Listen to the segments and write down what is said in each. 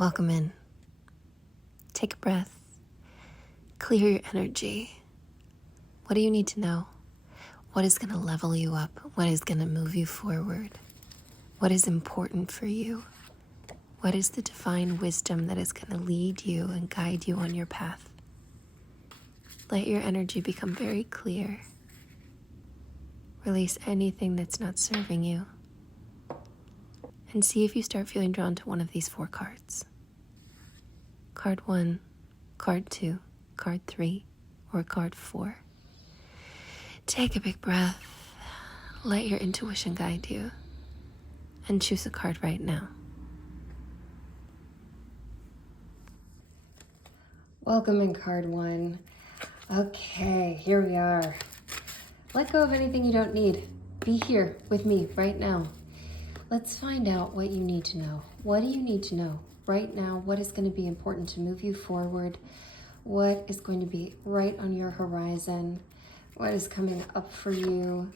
Welcome in. Take a breath. Clear your energy. What do you need to know? What is going to level you up? What is going to move you forward? What is important for you? What is the divine wisdom that is going to lead you and guide you on your path? Let your energy become very clear. Release anything that's not serving you. And see if you start feeling drawn to one of these 4 cards. Card 1, card 2, card 3, or card 4. Take a big breath. Let your intuition guide you. And choose a card right now. Welcome in card 1. Okay, here we are. Let go of anything you don't need. Be here with me right now. Let's find out what you need to know. What do you need to know right now? What is going to be important to move you forward? What is going to be right on your horizon? What is coming up for you?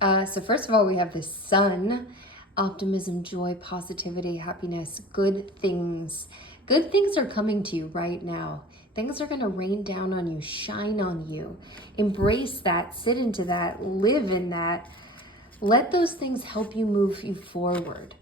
So first of all, we have the sun. Optimism, joy, positivity, happiness, good things. Good things are coming to you right now. Things are going to rain down on you, shine on you. Embrace that, sit into that, live in that. Let those things help you move you forward.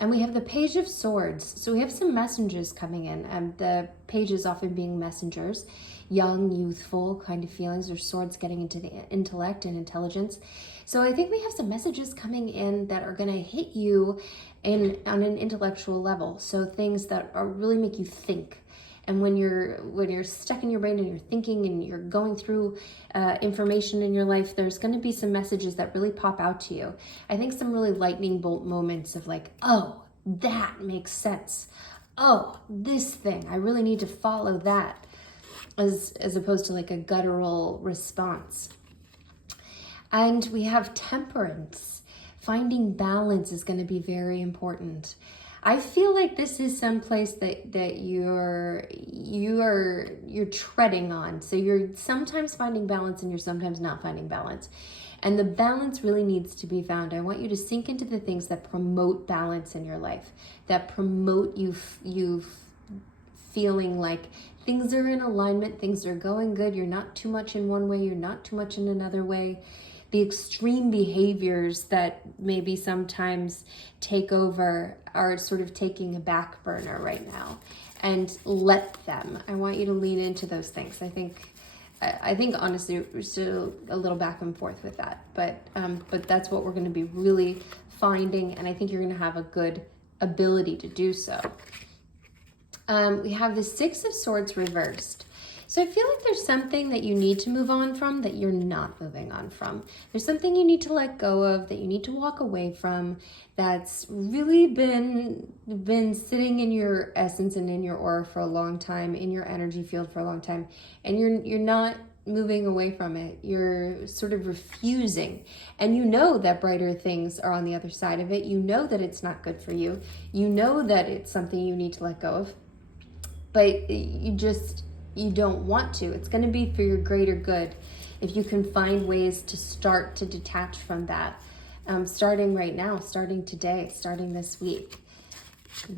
And we have the Page of Swords. So we have some messengers coming in. The pages often being messengers, young, youthful kind of feelings, or swords getting into the intellect and intelligence. So I think we have some messages coming in that are going to hit you on an intellectual level. So things that really make you think. And when you're stuck in your brain and you're thinking and you're going through information in your life, there's going to be some messages that really pop out to you. I think some really lightning bolt moments of like, oh, that makes sense. Oh, this thing, I really need to follow that, as opposed to like a guttural response. And we have temperance. Finding balance is going to be very important. I feel like this is someplace that you're treading on. So you're sometimes finding balance and you're sometimes not finding balance. And the balance really needs to be found. I want you to sink into the things that promote balance in your life, that promote you feeling like things are in alignment, things are going good. You're not too much in one way, you're not too much in another way. The extreme behaviors that maybe sometimes take over are sort of taking a back burner right now, and let them. I want you to lean into those things. I think honestly we're still a little back and forth with that, but that's what we're going to be really finding, and I think you're going to have a good ability to do so. We have the 6 of Swords reversed. So I feel like there's something that you need to move on from that you're not moving on from. There's something you need to let go of, that you need to walk away from, that's really been sitting in your essence and in your aura for a long time, in your energy field for a long time, and you're not moving away from it. You're sort of refusing, and you know that brighter things are on the other side of it. You know that it's not good for you. You know that it's something you need to let go of, but you don't want to. It's going to be for your greater good if you can find ways to start to detach from that. Starting right now, starting today, starting this week.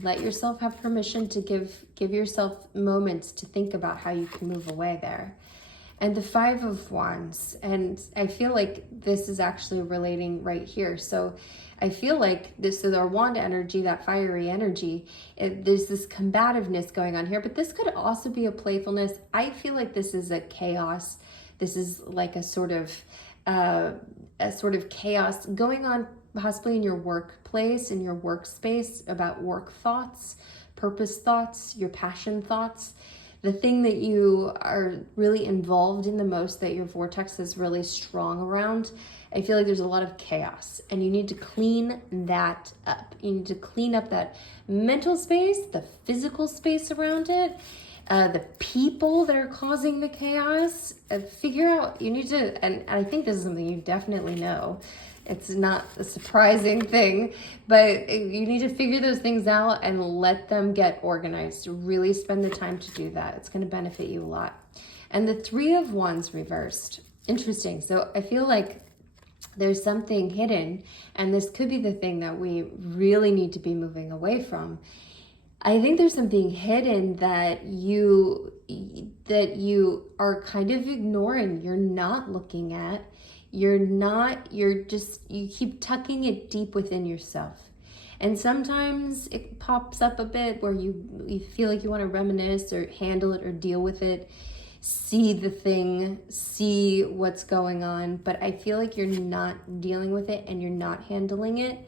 Let yourself have permission to give yourself moments to think about how you can move away there. And the 5 of Wands, and I feel like this is actually relating right here. So I feel like this is our wand energy, that fiery energy. There's this combativeness going on here, but this could also be a playfulness. I feel like this is a chaos. This is like a sort of chaos going on, possibly in your workplace, in your workspace, about work thoughts, purpose thoughts, your passion thoughts. The thing that you are really involved in the most, that your vortex is really strong around, I feel like there's a lot of chaos, and you need to clean that up. You need to clean up that mental space, the physical space around it, the people that are causing the chaos. Figure out, you need to, and I think this is something you definitely know. It's not a surprising thing, but you need to figure those things out and let them get organized. Really spend the time to do that. It's going to benefit you a lot. And the 3 of Wands reversed. Interesting. So I feel like there's something hidden, and this could be the thing that we really need to be moving away from. I think there's something hidden that you are kind of ignoring. You're not looking at. You're just, you keep tucking it deep within yourself. And sometimes it pops up a bit where you feel like you want to reminisce or handle it or deal with it, see the thing, see what's going on, but I feel like you're not dealing with it and you're not handling it.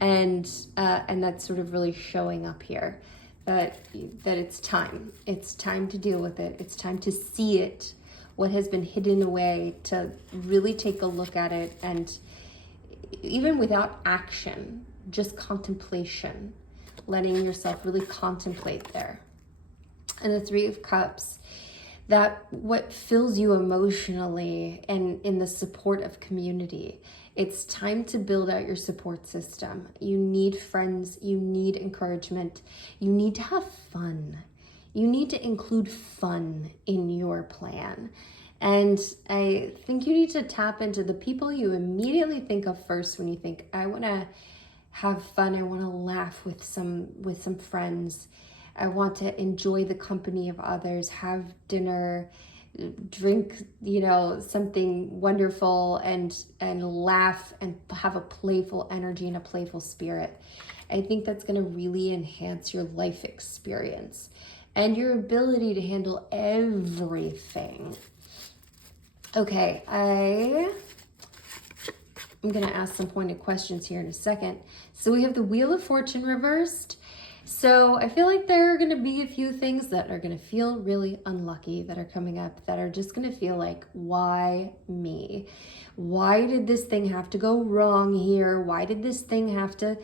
And that's sort of really showing up here, that it's time to deal with it. It's time to see it, what has been hidden away, to really take a look at it, and even without action, just contemplation, letting yourself really contemplate there. And the Three of Cups, that what fills you emotionally and in the support of community. It's time to build out your support system. You need friends, you need encouragement, you need to have fun. You need to include fun in your plan. And I think you need to tap into the people you immediately think of first when you think, I want to have fun, I want to laugh with some friends. I want to enjoy the company of others, have dinner, drink, something wonderful, and laugh and have a playful energy and a playful spirit. I think that's going to really enhance your life experience and your ability to handle everything. Okay, I'm going to ask some pointed questions here in a second. So we have the Wheel of Fortune reversed. So I feel like there are going to be a few things that are going to feel really unlucky that are coming up, that are just going to feel like, why me? Why did this thing have to go wrong here? Why did this thing have to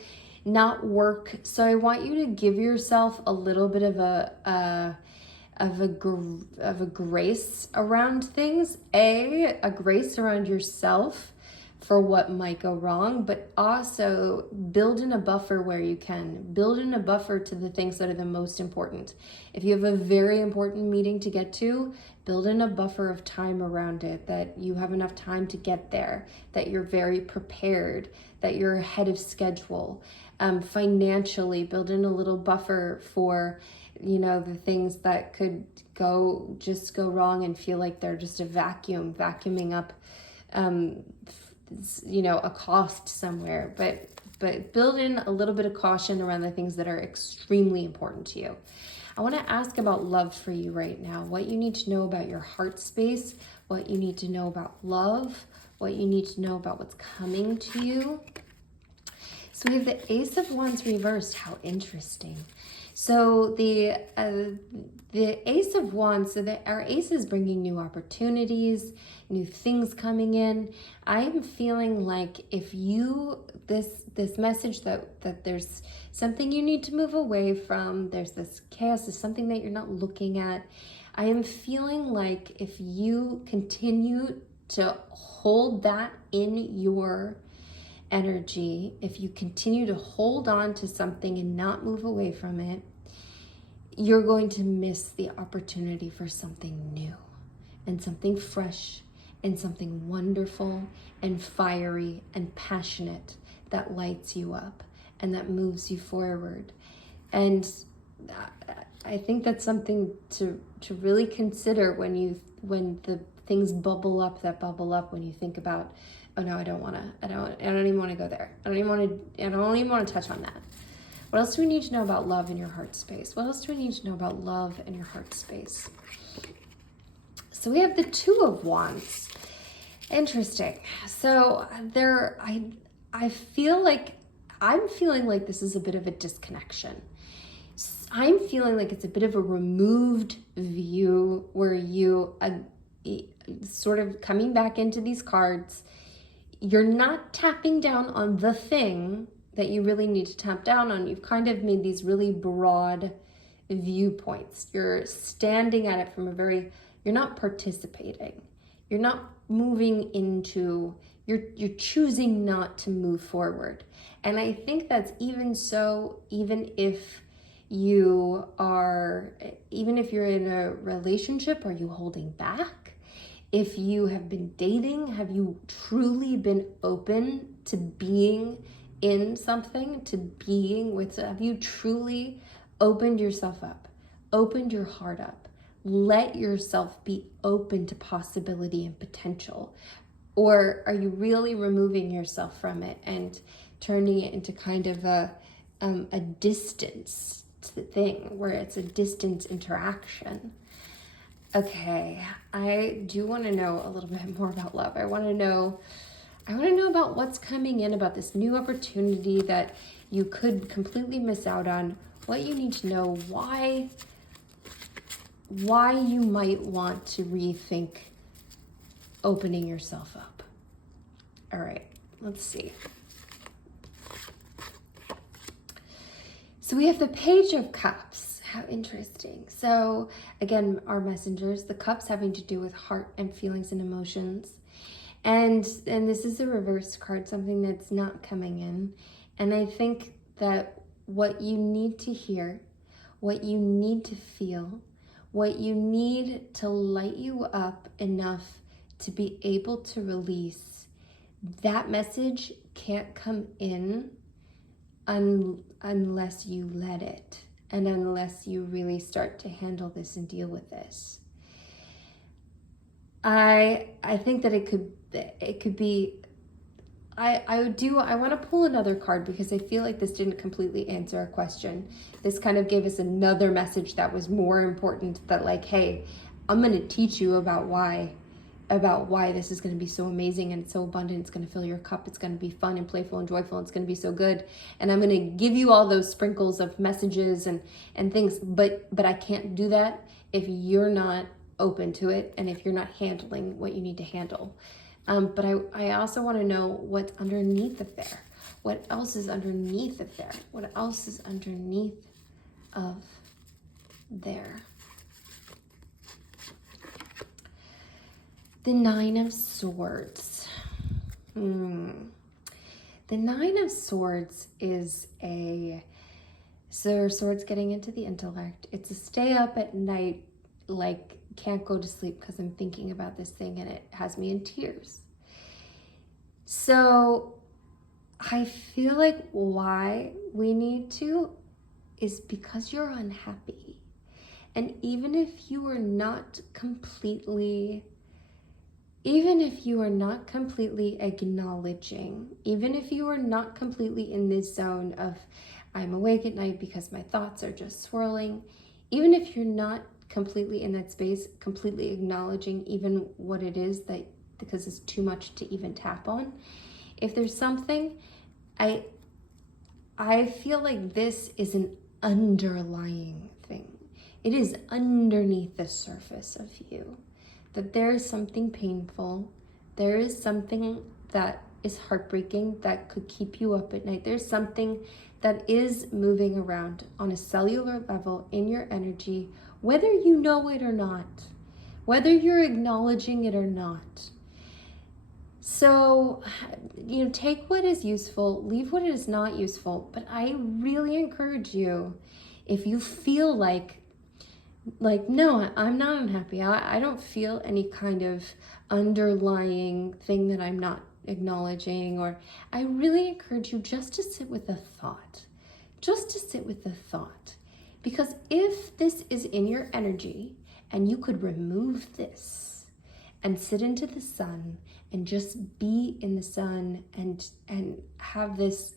not work? So I want you to give yourself a little bit of a grace around things. A grace around yourself for what might go wrong, but also build in a buffer where you can. Build in a buffer to the things that are the most important. If you have a very important meeting to get to, build in a buffer of time around it, that you have enough time to get there, that you're very prepared, that you're ahead of schedule. Financially, build in a little buffer for the things that could go wrong and feel like they're just a vacuuming up a cost somewhere, but build in a little bit of caution around the things that are extremely important to you. I want to ask about love for you right now, what you need to know about your heart space, what you need to know about love, what you need to know about what's coming to you. So we have the Ace of Wands reversed. How interesting. So the Ace of Wands, so our Ace is bringing new opportunities, new things coming in. I'm feeling like if this message that there's something you need to move away from, there's this chaos, there's something that you're not looking at. I am feeling like if you continue to hold that in your energy, if you continue to hold on to something and not move away from it, you're going to miss the opportunity for something new and something fresh and something wonderful and fiery and passionate that lights you up and that moves you forward. And I think that's something to really consider when the things bubble up when you think about, oh no, I don't even want to go there. I don't even want to touch on that. What else do we need to know about love in your heart space? What else do we need to know about love in your heart space? So we have the Two of Wands. Interesting. So I'm feeling like this is a bit of a disconnection. I'm feeling like it's a bit of a removed view where you sort of coming back into these cards. You're not tapping down on the thing that you really need to tap down on. You've kind of made these really broad viewpoints. You're standing at it from you're not participating. You're not moving you're choosing not to move forward. And I think that's even if you're in a relationship, are you holding back? If you have been dating, have you truly been open to being in something, have you truly opened yourself up, opened your heart up. Let yourself be open to possibility and potential. Or are you really removing yourself from it and turning it into kind of a distance thing where it's a distance interaction? Okay, I do want to know a little bit more about love. I want to know about what's coming in, about this new opportunity that you could completely miss out on, what you need to know, why you might want to rethink opening yourself up. All right, let's see. So we have the Page of Cups. How interesting. So again, our messengers, the cups having to do with heart and feelings and emotions. And this is a reverse card, something that's not coming in. And I think that what you need to hear, what you need to feel, what you need to light you up enough to be able to release, that message can't come in unless you let it, and unless you really start to handle this and deal with this. I think that it could be, I want to pull another card because I feel like this didn't completely answer a question. This kind of gave us another message that was more important, that like, hey, I'm going to teach you about why this is going to be so amazing and so abundant. It's going to fill your cup. It's going to be fun and playful and joyful. It's going to be so good. And I'm going to give you all those sprinkles of messages and things, but I can't do that if you're not open to it and if you're not handling what you need to handle. But I also want to know what's underneath of there. What else is underneath of there? What else is underneath of there? The Nine of Swords. The Nine of Swords is swords getting into the intellect. It's a stay up at night, like can't go to sleep because I'm thinking about this thing and it has me in tears. So I feel like why we need to is because you're unhappy. And even if you are not completely acknowledging, even if you are not completely in this zone of I'm awake at night because my thoughts are just swirling, even if you're not completely in that space, completely acknowledging even what it is, that because it's too much to even tap on, if there's something, I feel like this is an underlying thing. It is underneath the surface of you, that there is something painful, there is something that is heartbreaking that could keep you up at night. There's something that is moving around on a cellular level in your energy, whether you know it or not, whether you're acknowledging it or not. So, take what is useful, leave what is not useful. But I really encourage you, if you feel like no, I'm not unhappy, I don't feel any kind of underlying thing that I'm not acknowledging, or I really encourage you just to sit with the thought. Because if this is in your energy and you could remove this and sit into the sun and just be in the sun and have this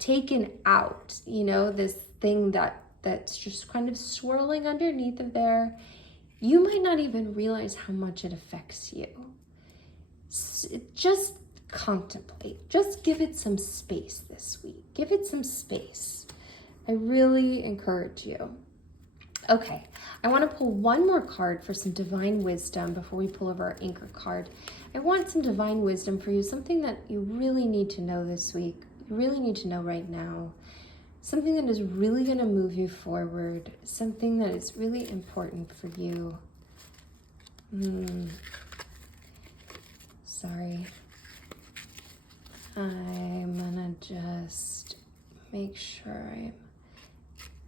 taken out, this thing that's just kind of swirling underneath of there, you might not even realize how much it affects you. Just contemplate. Just give it some space this week. Give it some space. I really encourage you. Okay, I want to pull one more card for some divine wisdom before we pull over our anchor card. I want some divine wisdom for you, something that you really need to know this week. You really need to know right now. Something that is really going to move you forward. Something that is really important for you. Sorry. I'm gonna just make sure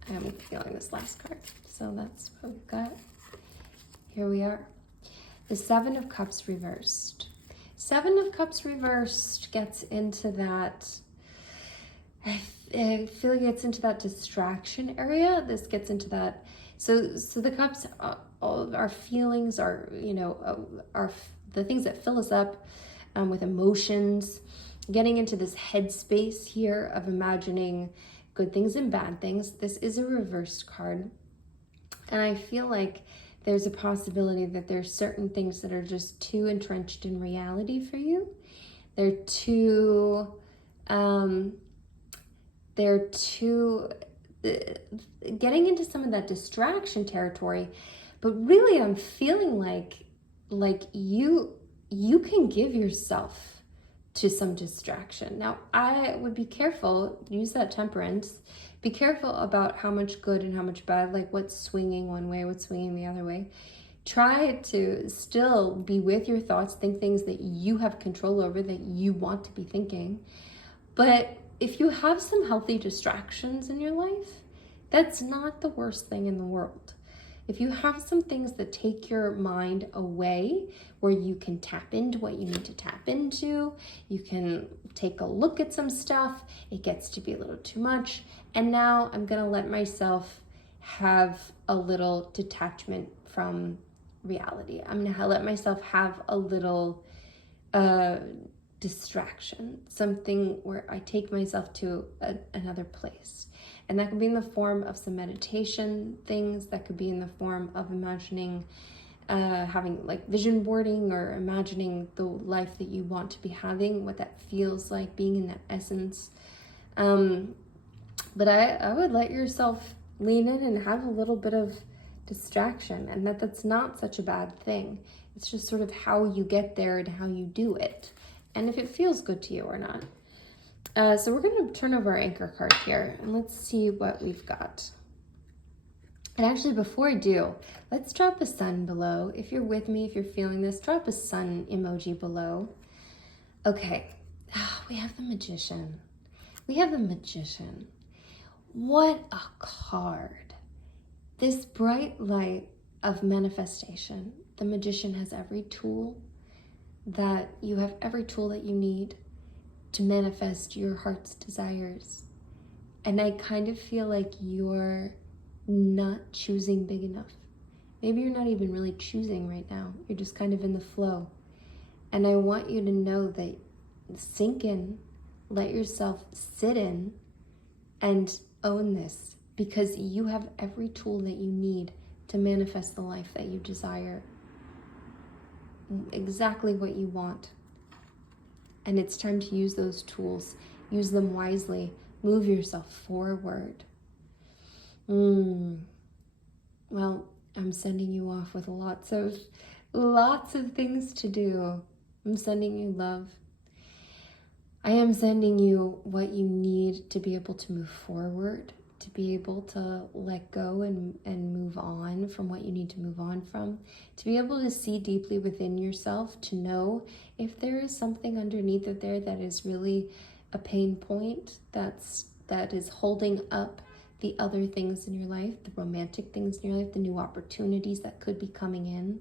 I'm feeling this last card. So that's what we've got. Here we are. The Seven of Cups reversed. Seven of Cups reversed gets into that I feel like it's into that distraction area. This gets into that. So the cups, all of our feelings are, are the things that fill us up with emotions, getting into this headspace here of imagining good things and bad things. This is a reversed card. And I feel like there's a possibility that there's certain things that are just too entrenched in reality for you. They're too, getting into some of that distraction territory. But really, I'm feeling like you can give yourself to some distraction. Now, I would be careful, use that temperance. Be careful about how much good and how much bad, like what's swinging one way, what's swinging the other way. Try to still be with your thoughts, think things that you have control over, that you want to be thinking. But if you have some healthy distractions in your life, that's not the worst thing in the world. If you have some things that take your mind away, where you can tap into what you need to tap into, you can take a look at some stuff, it gets to be a little too much, and now I'm gonna let myself have a little detachment from reality. I'm gonna let myself have a little distraction, something where I take myself to another place. And that could be in the form of some meditation things, that could be in the form of imagining, having like vision boarding, or imagining the life that you want to be having, what that feels like, being in that essence. But I would let yourself lean in and have a little bit of distraction, and that's not such a bad thing. It's just sort of how you get there and how you do it, and if it feels good to you or not. So we're going to turn over our anchor card here, and let's see what we've got. And actually, before I do, let's drop a sun below. If you're with me, if you're feeling this, drop a sun emoji below. Okay, we have the Magician. We have the Magician. What a card. This bright light of manifestation. The Magician has every tool that you have, every tool that you need to manifest your heart's desires. And I kind of feel like you're not choosing big enough. Maybe you're not even really choosing right now. You're just kind of in the flow. And I want you to know that sink in, let yourself sit in, and own this, because you have every tool that you need to manifest the life that you desire. Exactly what you want. And it's time to use those tools. Use them wisely. Move yourself forward. Well, I'm sending you off with lots of things to do. I'm sending you love. I am sending you what you need to be able to move forward, to be able to let go and move on from what you need to move on from, to be able to see deeply within yourself, to know if there is something underneath of there that is really a pain point that is holding up the other things in your life, the romantic things in your life, the new opportunities that could be coming in.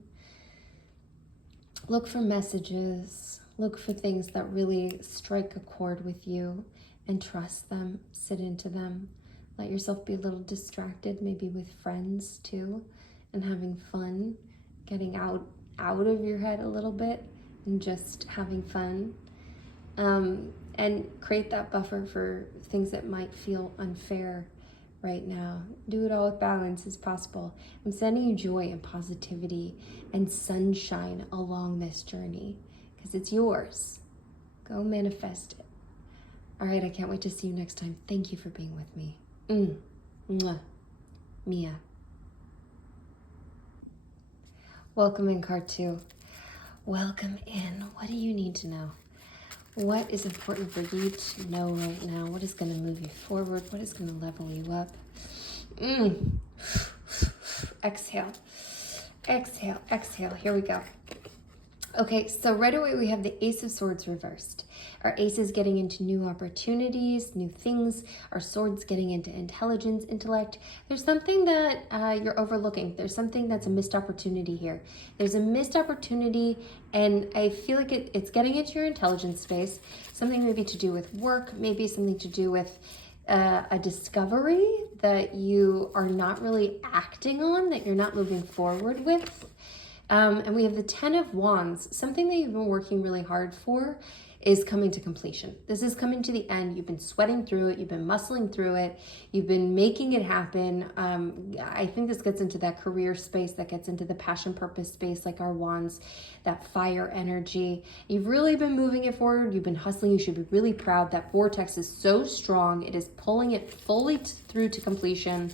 Look for messages. Look for things that really strike a chord with you, and trust them. Sit into them. Let yourself be a little distracted, maybe with friends too, and having fun, getting out of your head a little bit and just having fun. And create that buffer for things that might feel unfair right now. Do it all with balance as possible. I'm sending you joy and positivity and sunshine along this journey, because it's yours. Go manifest it. All right, I can't wait to see you next time. Thank you for being with me. Mwah. Mia. Welcome in, card 2. Welcome in. What do you need to know? What is important for you to know right now? What is going to move you forward? What is going to level you up? Exhale. Exhale. Exhale. Here we go. Okay, so right away we have the Ace of Swords reversed. Our ace is getting into new opportunities, new things. Our sword's getting into intelligence, intellect. There's something that you're overlooking. There's something that's a missed opportunity here. There's a missed opportunity, and I feel like it's getting into your intelligence space. Something maybe to do with work, maybe something to do with a discovery that you are not really acting on, that you're not moving forward with. And we have the 10 of Wands. Something that you've been working really hard for is coming to completion. This is coming to the end. You've been sweating through it. You've been muscling through it. You've been making it happen. I think this gets into that career space, that gets into the passion purpose space, like our Wands, that fire energy. You've really been moving it forward. You've been hustling. You should be really proud. That vortex is so strong. It is pulling it fully through to completion.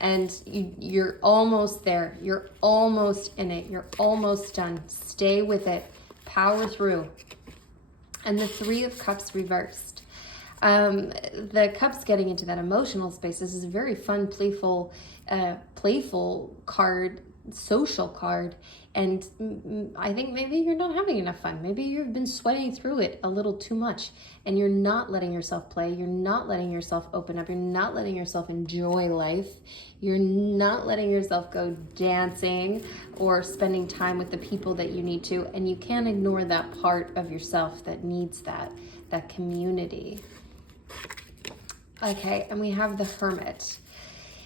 And you're almost there. You're almost in it. You're almost done. Stay with it. Power through. And the Three of Cups reversed. The Cups getting into that emotional space. This is a very fun, playful card, social card. And I think maybe you're not having enough fun. Maybe you've been sweating through it a little too much and you're not letting yourself play. You're not letting yourself open up. You're not letting yourself enjoy life. You're not letting yourself go dancing or spending time with the people that you need to. And you can't ignore that part of yourself that needs that community. Okay, and we have the Hermit.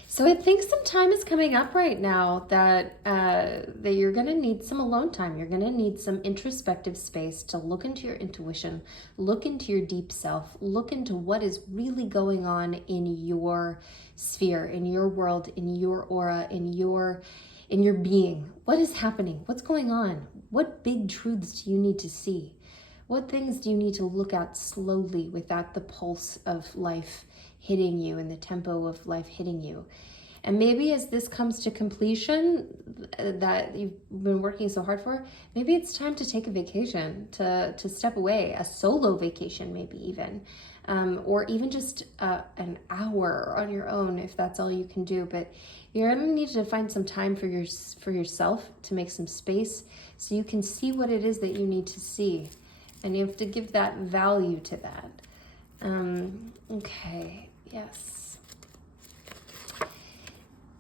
So I think some time is coming up right now that you're going to need some alone time. You're going to need some introspective space to look into your intuition, look into your deep self, look into what is really going on in your sphere, in your world, in your aura, in your being. What is happening? What's going on? What big truths do you need to see? What things do you need to look at slowly without the pulse of life hitting you and the tempo of life hitting you? And maybe as this comes to completion that you've been working so hard for, maybe it's time to take a vacation, to step away, a solo vacation maybe even, or even just an hour on your own if that's all you can do. But you're going to need to find some time for yourself, to make some space so you can see what it is that you need to see. And you have to give that value to that. Okay, yes.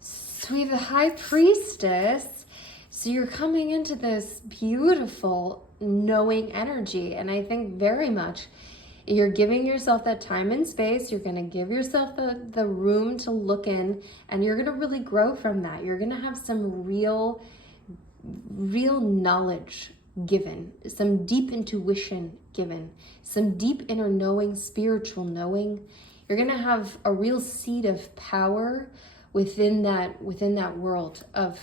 So we have the High Priestess. So you're coming into this beautiful knowing energy. And I think very much you're giving yourself that time and space. You're going to give yourself the room to look in. And you're going to really grow from that. You're going to have some real knowledge given, some deep intuition given, some deep inner knowing, spiritual knowing. You're going to have a real seed of power within that world of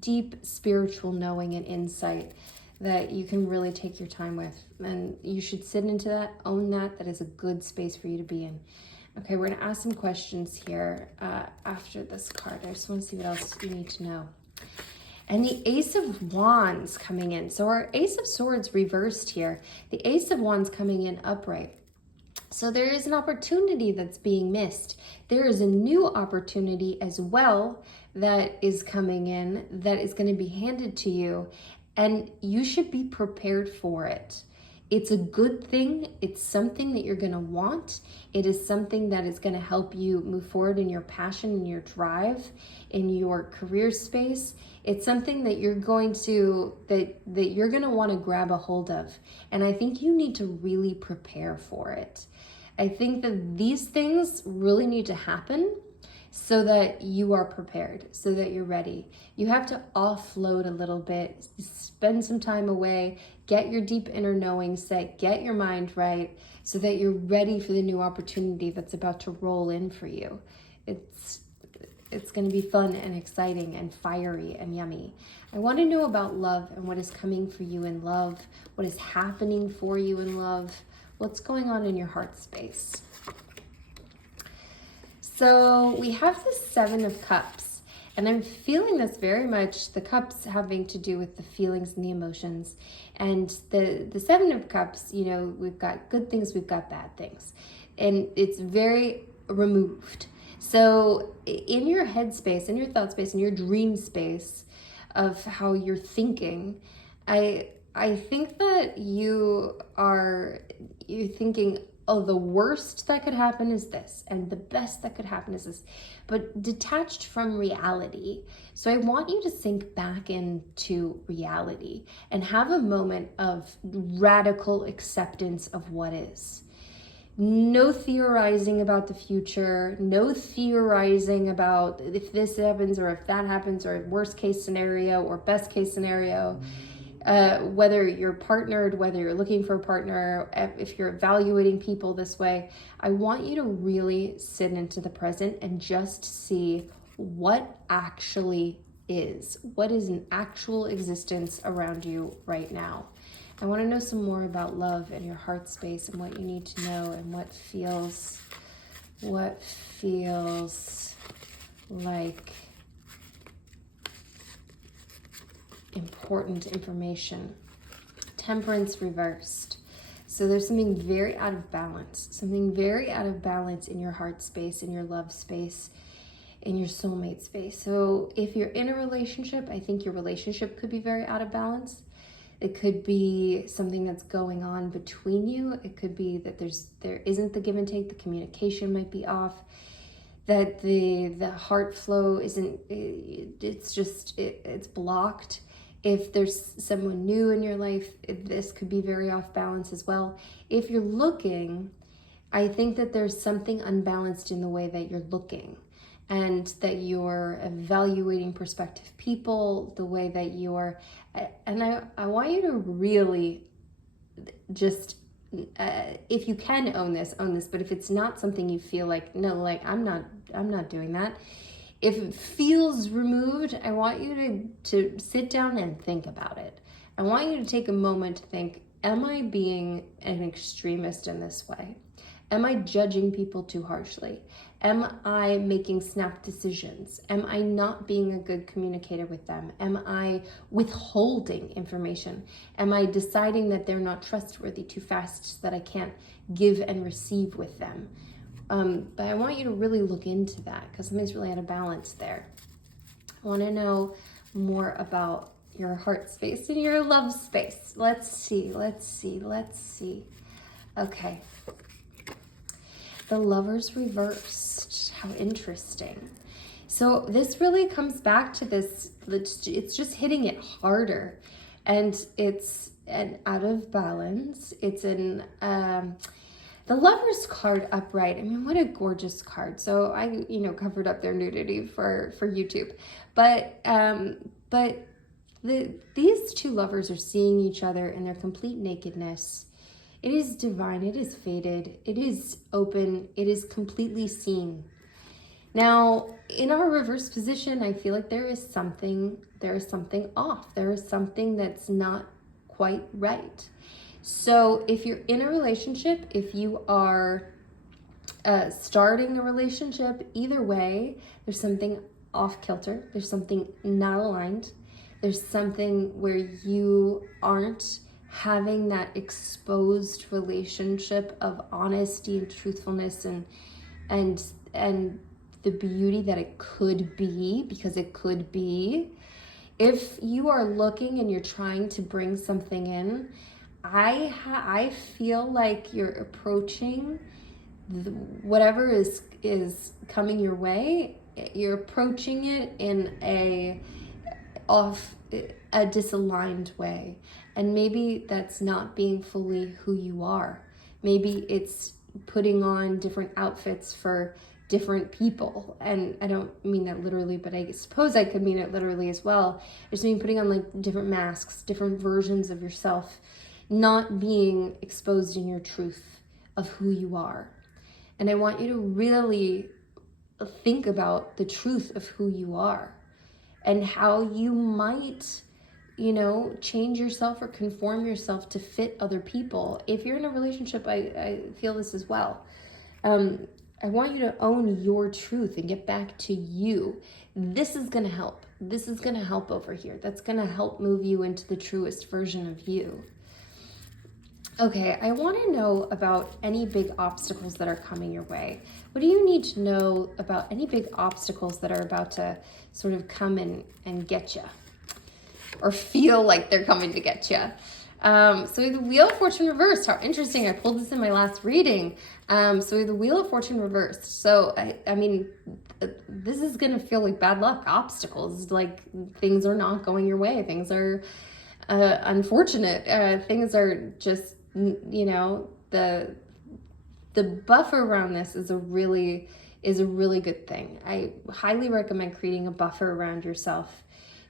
deep spiritual knowing and insight that you can really take your time with. And you should sit into that, own that. That is a good space for you to be in. Okay, we're going to ask some questions here after this card. I just want to see what else you need to know. And the Ace of Wands coming in. So our Ace of Swords reversed here. The Ace of Wands coming in upright. So there is an opportunity that's being missed. There is a new opportunity as well that is coming in that is going to be handed to you. And you should be prepared for it. It's a good thing. It's something that you're going to want. It is something that is going to help you move forward in your passion, in your drive, in your career space. It's something that you're going to want to grab a hold of. And I think you need to really prepare for it. I think that these things really need to happen so that you are prepared, so that you're ready. You have to offload a little bit, spend some time away, get your deep inner knowing set, get your mind right, so that you're ready for the new opportunity that's about to roll in for you. It's going to be fun and exciting and fiery and yummy. I want to know about love and what is coming for you in love, what is happening for you in love, what's going on in your heart space. So we have the Seven of Cups, and I'm feeling this very much, the cups having to do with the feelings and the emotions. And the Seven of Cups, you know, we've got good things, we've got bad things. And it's very removed. So in your headspace, in your thought space, in your dream space of how you're thinking, I I think that you're thinking, oh, the worst that could happen is this, and the best that could happen is this, but detached from reality. So I want you to sink back into reality and have a moment of radical acceptance of what is. No theorizing about the future, no theorizing about if this happens or if that happens, or worst case scenario or best case scenario. Whether you're partnered, whether you're looking for a partner, if you're evaluating people this way, I want you to really sit into the present and just see what actually is. What is an actual existence around you right now? I want to know some more about love and your heart space and what you need to know and what feels like important information. Temperance reversed. So there's something very out of balance, in your heart space, in your love space, in your soulmate space. So if you're in a relationship, I think your relationship could be very out of balance. It could be something that's going on between you. It could be that there isn't the give and take, the communication might be off, that the heart flow isn't, it's blocked. If there's someone new in your life, this could be very off balance as well. If you're looking, I think that there's something unbalanced in the way that you're looking, and that you're evaluating prospective people, the way that you're, and I want you to really just, if you can own this, but if it's not something you feel like, no, like I'm not doing that. If it feels removed, I want you to sit down and think about it. I want you to take a moment to think, am I being an extremist in this way? Am I judging people too harshly? Am I making snap decisions? Am I not being a good communicator with them? Am I withholding information? Am I deciding that they're not trustworthy too fast so that I can't give and receive with them? But I want you to really look into that because something's really out of balance there. I want to know more about your heart space and your love space. Let's see. Okay. The Lovers reversed. How interesting. So this really comes back to this, it's just hitting it harder. And it's an out of balance. It's an, the Lovers card upright. I mean, what a gorgeous card. So I, covered up their nudity for YouTube. But these two lovers are seeing each other in their complete nakedness. It is divine, it is fated, it is open, it is completely seen. Now, in our reverse position, I feel like there is something off. There is something that's not quite right. So if you're in a relationship, if you are starting a relationship, either way, there's something off kilter. There's something not aligned. There's something where you aren't having that exposed relationship of honesty and truthfulness and the beauty that it could be, because it could be. If you are looking and you're trying to bring something in, I feel like you're approaching whatever is coming your way. You're approaching it in a disaligned way. And maybe that's not being fully who you are. Maybe it's putting on different outfits for different people. And I don't mean that literally, but I suppose I could mean it literally as well. I just mean putting on like different masks, different versions of yourself, not being exposed in your truth of who you are. And I want you to really think about the truth of who you are and how you might, change yourself or conform yourself to fit other people. If you're in a relationship, I feel this as well. I want you to own your truth and get back to you. This is going to help. This is going to help over here. That's going to help move you into the truest version of you. Okay, I want to know about any big obstacles that are coming your way. What do you need to know about any big obstacles that are about to sort of come and get you? Or feel like they're coming to get you? So we have the Wheel of Fortune reversed. How interesting. I pulled this in my last reading. So we have the Wheel of Fortune reversed. So, I mean, this is going to feel like bad luck, obstacles, like things are not going your way. Things are unfortunate. Things are just, the buffer around this is a really good thing. I highly recommend creating a buffer around yourself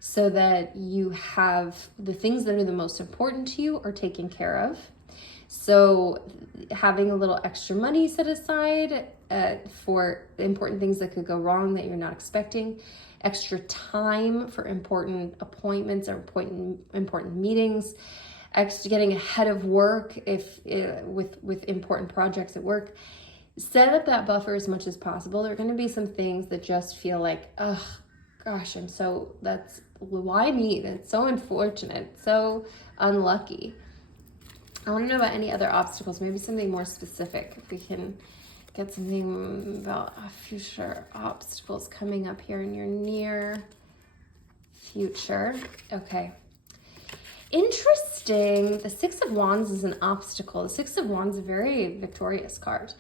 so that you have the things that are the most important to you are taken care of. So having a little extra money set aside for important things that could go wrong that you're not expecting, extra time for important appointments or important meetings, extra getting ahead of work with important projects at work. Set up that buffer as much as possible. There are going to be some things that just feel like, oh gosh, that's why me? That's so unfortunate, so unlucky. I want to know about any other obstacles, maybe something more specific. If we can get something about future obstacles coming up here in your near future. Okay. Interesting. The Six of Wands is an obstacle. The Six of Wands is a very victorious card.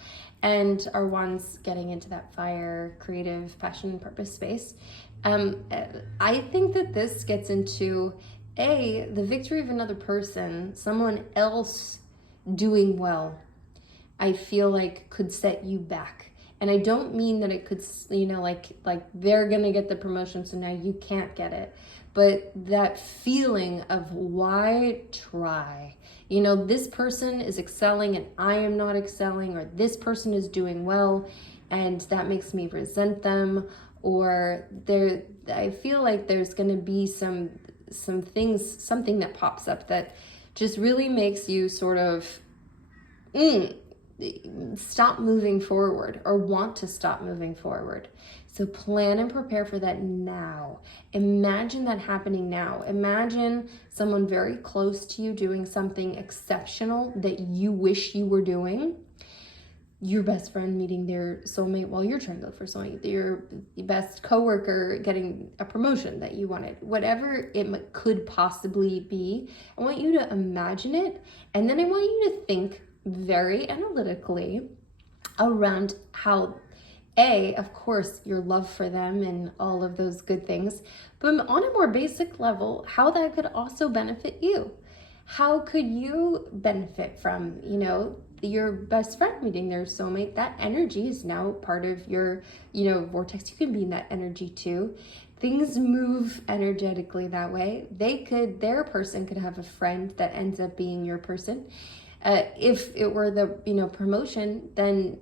And our wands getting into that fire, creative, passion, and purpose space. I think that this gets into the victory of another person, someone else doing well, I feel like could set you back. And I don't mean that it could, like they're going to get the promotion, so now you can't get it. But that feeling of why try? This person is excelling and I am not excelling, or this person is doing well and that makes me resent them, or I feel like there's going to be something that pops up that just really makes you sort of stop moving forward or want to stop moving forward. So plan and prepare for that now. Imagine that happening now. Imagine someone very close to you doing something exceptional that you wish you were doing. Your best friend meeting their soulmate while you're trying to look for soulmate. Your best coworker getting a promotion that you wanted. Whatever it could possibly be, I want you to imagine it. And then I want you to think very analytically around how, of course, your love for them and all of those good things, but on a more basic level, how that could also benefit you. How could you benefit from, your best friend meeting their soulmate? That energy is now part of your, vortex. You can be in that energy too. Things move energetically that way. Their person could have a friend that ends up being your person. If it were the, promotion, then,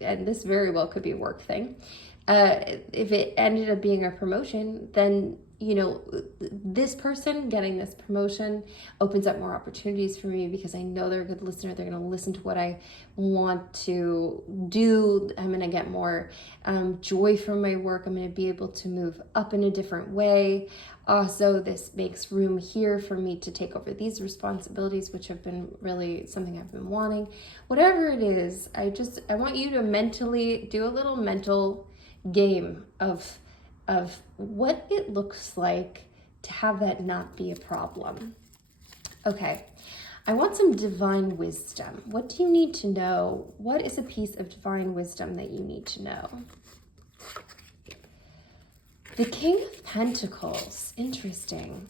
and this very well could be a work thing. If it ended up being a promotion, then, this person getting this promotion opens up more opportunities for me because I know they're a good listener. They're going to listen to what I want to do. I'm going to get more joy from my work. I'm going to be able to move up in a different way. Also, this makes room here for me to take over these responsibilities, which have been really something I've been wanting. Whatever it is, I want you to mentally do a little mental game of what it looks like to have that not be a problem. Okay, I want some divine wisdom. What do you need to know? What is a piece of divine wisdom that you need to know? The King of Pentacles, interesting.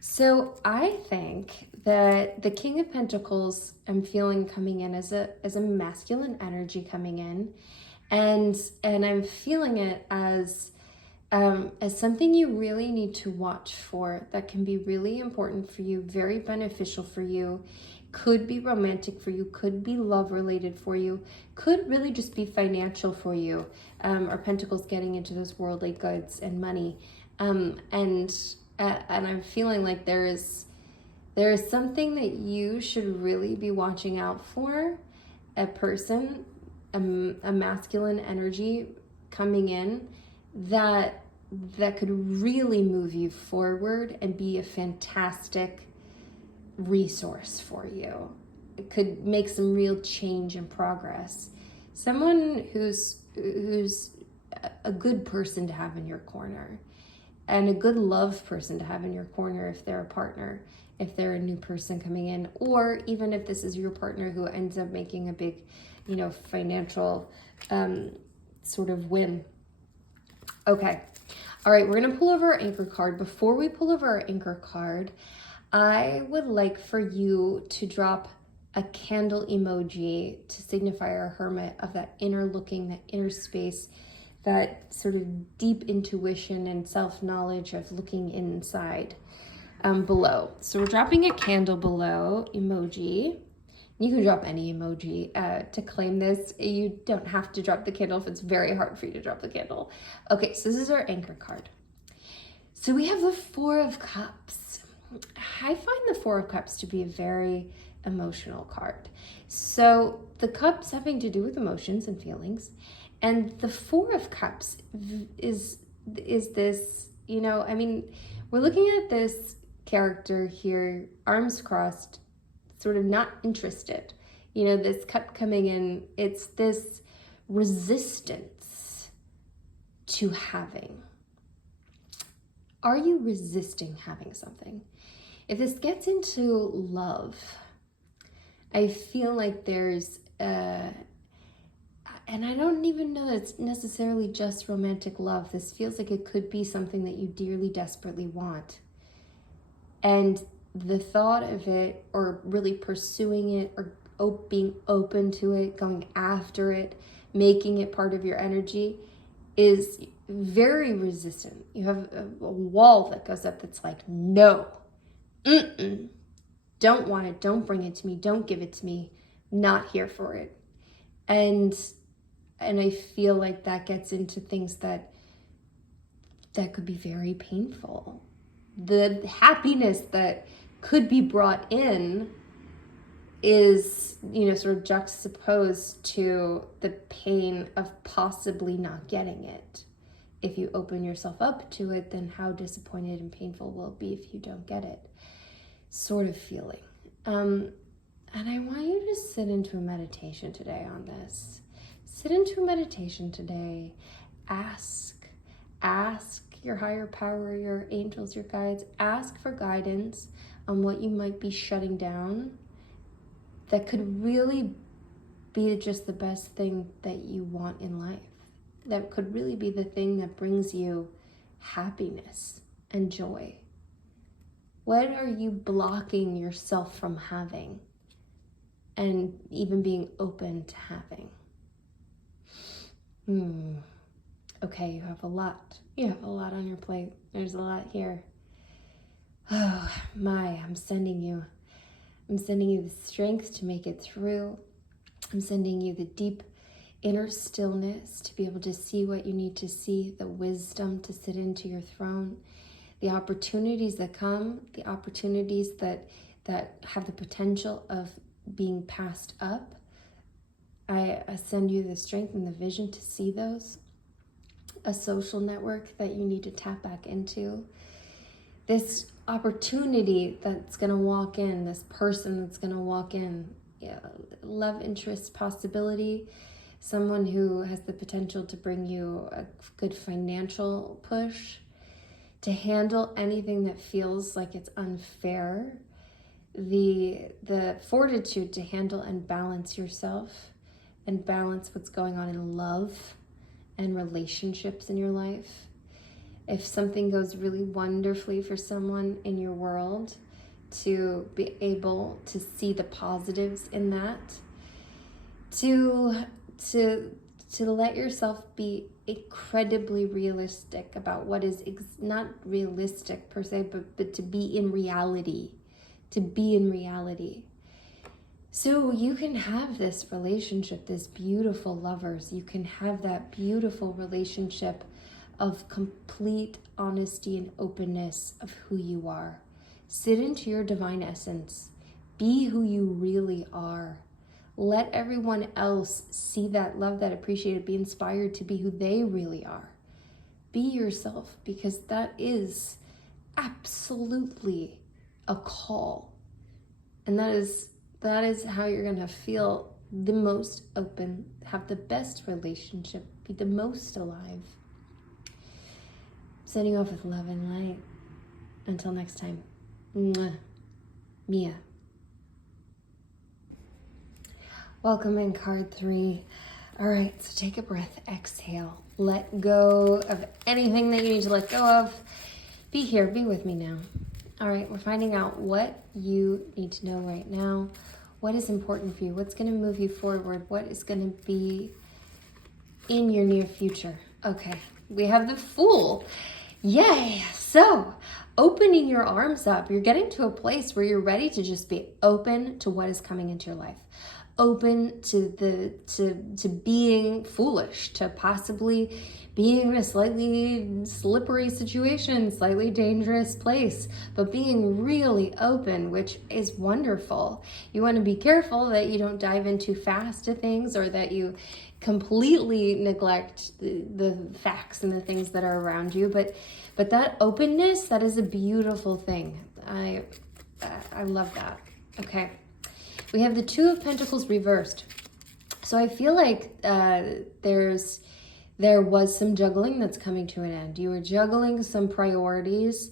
So I think that the King of Pentacles, I'm feeling coming in as a masculine energy coming in, and I'm feeling it as something you really need to watch for, that can be really important for you, very beneficial for you, could be romantic for you, could be love related for you, could really just be financial for you, or Pentacles getting into those worldly goods and money. And I'm feeling like there is something that you should really be watching out for, a person, a masculine energy coming in that could really move you forward and be a fantastic resource for you. It could make some real change and progress. Someone who's a good person to have in your corner, and a good love person to have in your corner if they're a partner. if they're a new person coming in, or even if this is your partner who ends up making a big, financial sort of win. Okay. All right, we're going to pull over our anchor card. Before we pull over our anchor card, I would like for you to drop a candle emoji to signify our hermit of that inner looking, that inner space, that sort of deep intuition and self-knowledge of looking inside below. So we're dropping a candle below emoji. You can drop any emoji to claim this. You don't have to drop the candle if it's very hard for you to drop the candle. Okay, so this is our anchor card. So we have the Four of Cups. I find the Four of Cups to be a very emotional card. So the cups having to do with emotions and feelings, and the Four of Cups is this, we're looking at this character here, arms crossed, sort of not interested. This cup coming in, it's this resistance to having. Are you resisting having something? If this gets into love, I feel like there's, and I don't even know that it's necessarily just romantic love. This feels like it could be something that you dearly, desperately want. And the thought of it, or really pursuing it, or being open to it, going after it, making it part of your energy, is very resistant. You have a wall that goes up that's like, no, don't want it, don't bring it to me, don't give it to me, not here for it. And I feel like that gets into things that could be very painful. The happiness that could be brought in is, sort of juxtaposed to the pain of possibly not getting it. If you open yourself up to it, then how disappointed and painful will it be if you don't get it? Sort of feeling. And I want you to sit into a meditation today on this. Sit into a meditation today. Ask your higher power, your angels, your guides, ask for guidance on what you might be shutting down that could really be just the best thing that you want in life. That could really be the thing that brings you happiness and joy. What are you blocking yourself from having and even being open to having? Okay, you have a lot. You have a lot on your plate. There's a lot here. Oh my, I'm sending you the strength to make it through. I'm sending you the deep inner stillness to be able to see what you need to see, the wisdom to sit into your throne, the opportunities that come, the opportunities that have the potential of being passed up. I send you the strength and the vision to see those. A social network that you need to tap back into. This opportunity that's going to walk in, this person that's going to walk in, love interest possibility, someone who has the potential to bring you a good financial push, to handle anything that feels like it's unfair, the fortitude to handle and balance yourself and balance what's going on in love and relationships in your life. If something goes really wonderfully for someone in your world, to be able to see the positives in that, to let yourself be incredibly realistic about what is not realistic per se, but to be in reality, So you can have this relationship, this beautiful lovers. You can have that beautiful relationship of complete honesty and openness of who you are. Sit into your divine essence. Be who you really are. Let everyone else see that, love that, appreciate it, be inspired to be who they really are. Be yourself, because that is absolutely a call. And that is how you're going to feel the most open, have the best relationship, be the most alive. Sending you off with love and light. Until next time. Mwah. Mia. Welcome in card 3. All right, so take a breath, exhale. Let go of anything that you need to let go of. Be here, be with me now. All right, we're finding out what you need to know right now. What is important for you? What's going to move you forward? What is going to be in your near future? Okay, we have the Fool. Yay! So, opening your arms up, you're getting to a place where you're ready to just be open to what is coming into your life. Open to being foolish, to possibly being in a slightly slippery situation, slightly dangerous place, but being really open, which is wonderful. You want to be careful that you don't dive in too fast to things, or that you completely neglect the facts and the things that are around you. But that openness, that is a beautiful thing. I love that. Okay. We have the Two of Pentacles reversed. So I feel like there was some juggling that's coming to an end. You were juggling some priorities.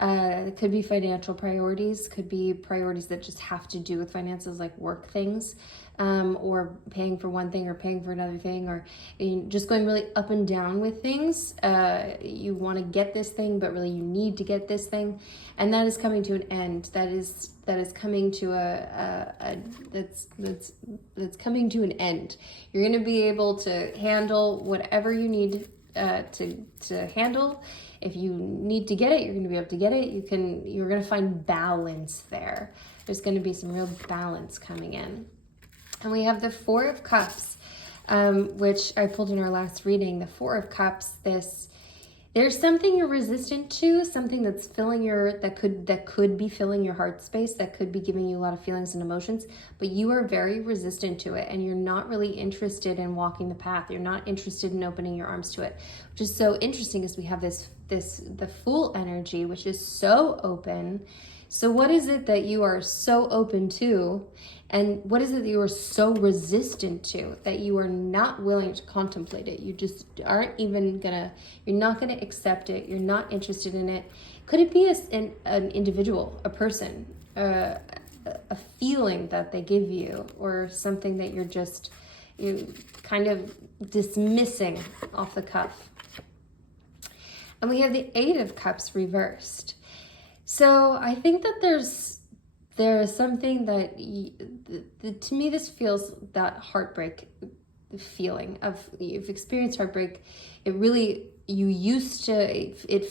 It could be financial priorities, could be priorities that just have to do with finances, like work things, or paying for one thing or paying for another thing, or just going really up and down with things. You want to get this thing, but really you need to get this thing, and that is coming to an end. That is coming to that's coming to an end. You're going to be able to handle whatever you need to handle. If you need to get it, you're going to be able to get it. You're going to find balance there. There's going to be some real balance coming in. And we have the Four of Cups, which I pulled in our last reading. The Four of Cups, there's something you're resistant to, something that's that could be filling your heart space, that could be giving you a lot of feelings and emotions, but you are very resistant to it, and you're not really interested in walking the path. You're not interested in opening your arms to it, which is so interesting, as we have the Fool energy, which is so open. So what is it that you are so open to? And what is it that you are so resistant to, that you are not willing to contemplate it? You just aren't even you're not gonna accept it. You're not interested in it. Could it be an individual, a person, a feeling that they give you, or something that you're kind of dismissing off the cuff? And we have the Eight of Cups reversed. So I think that there is something that, to me, this feels that heartbreak feeling of, you've experienced heartbreak. It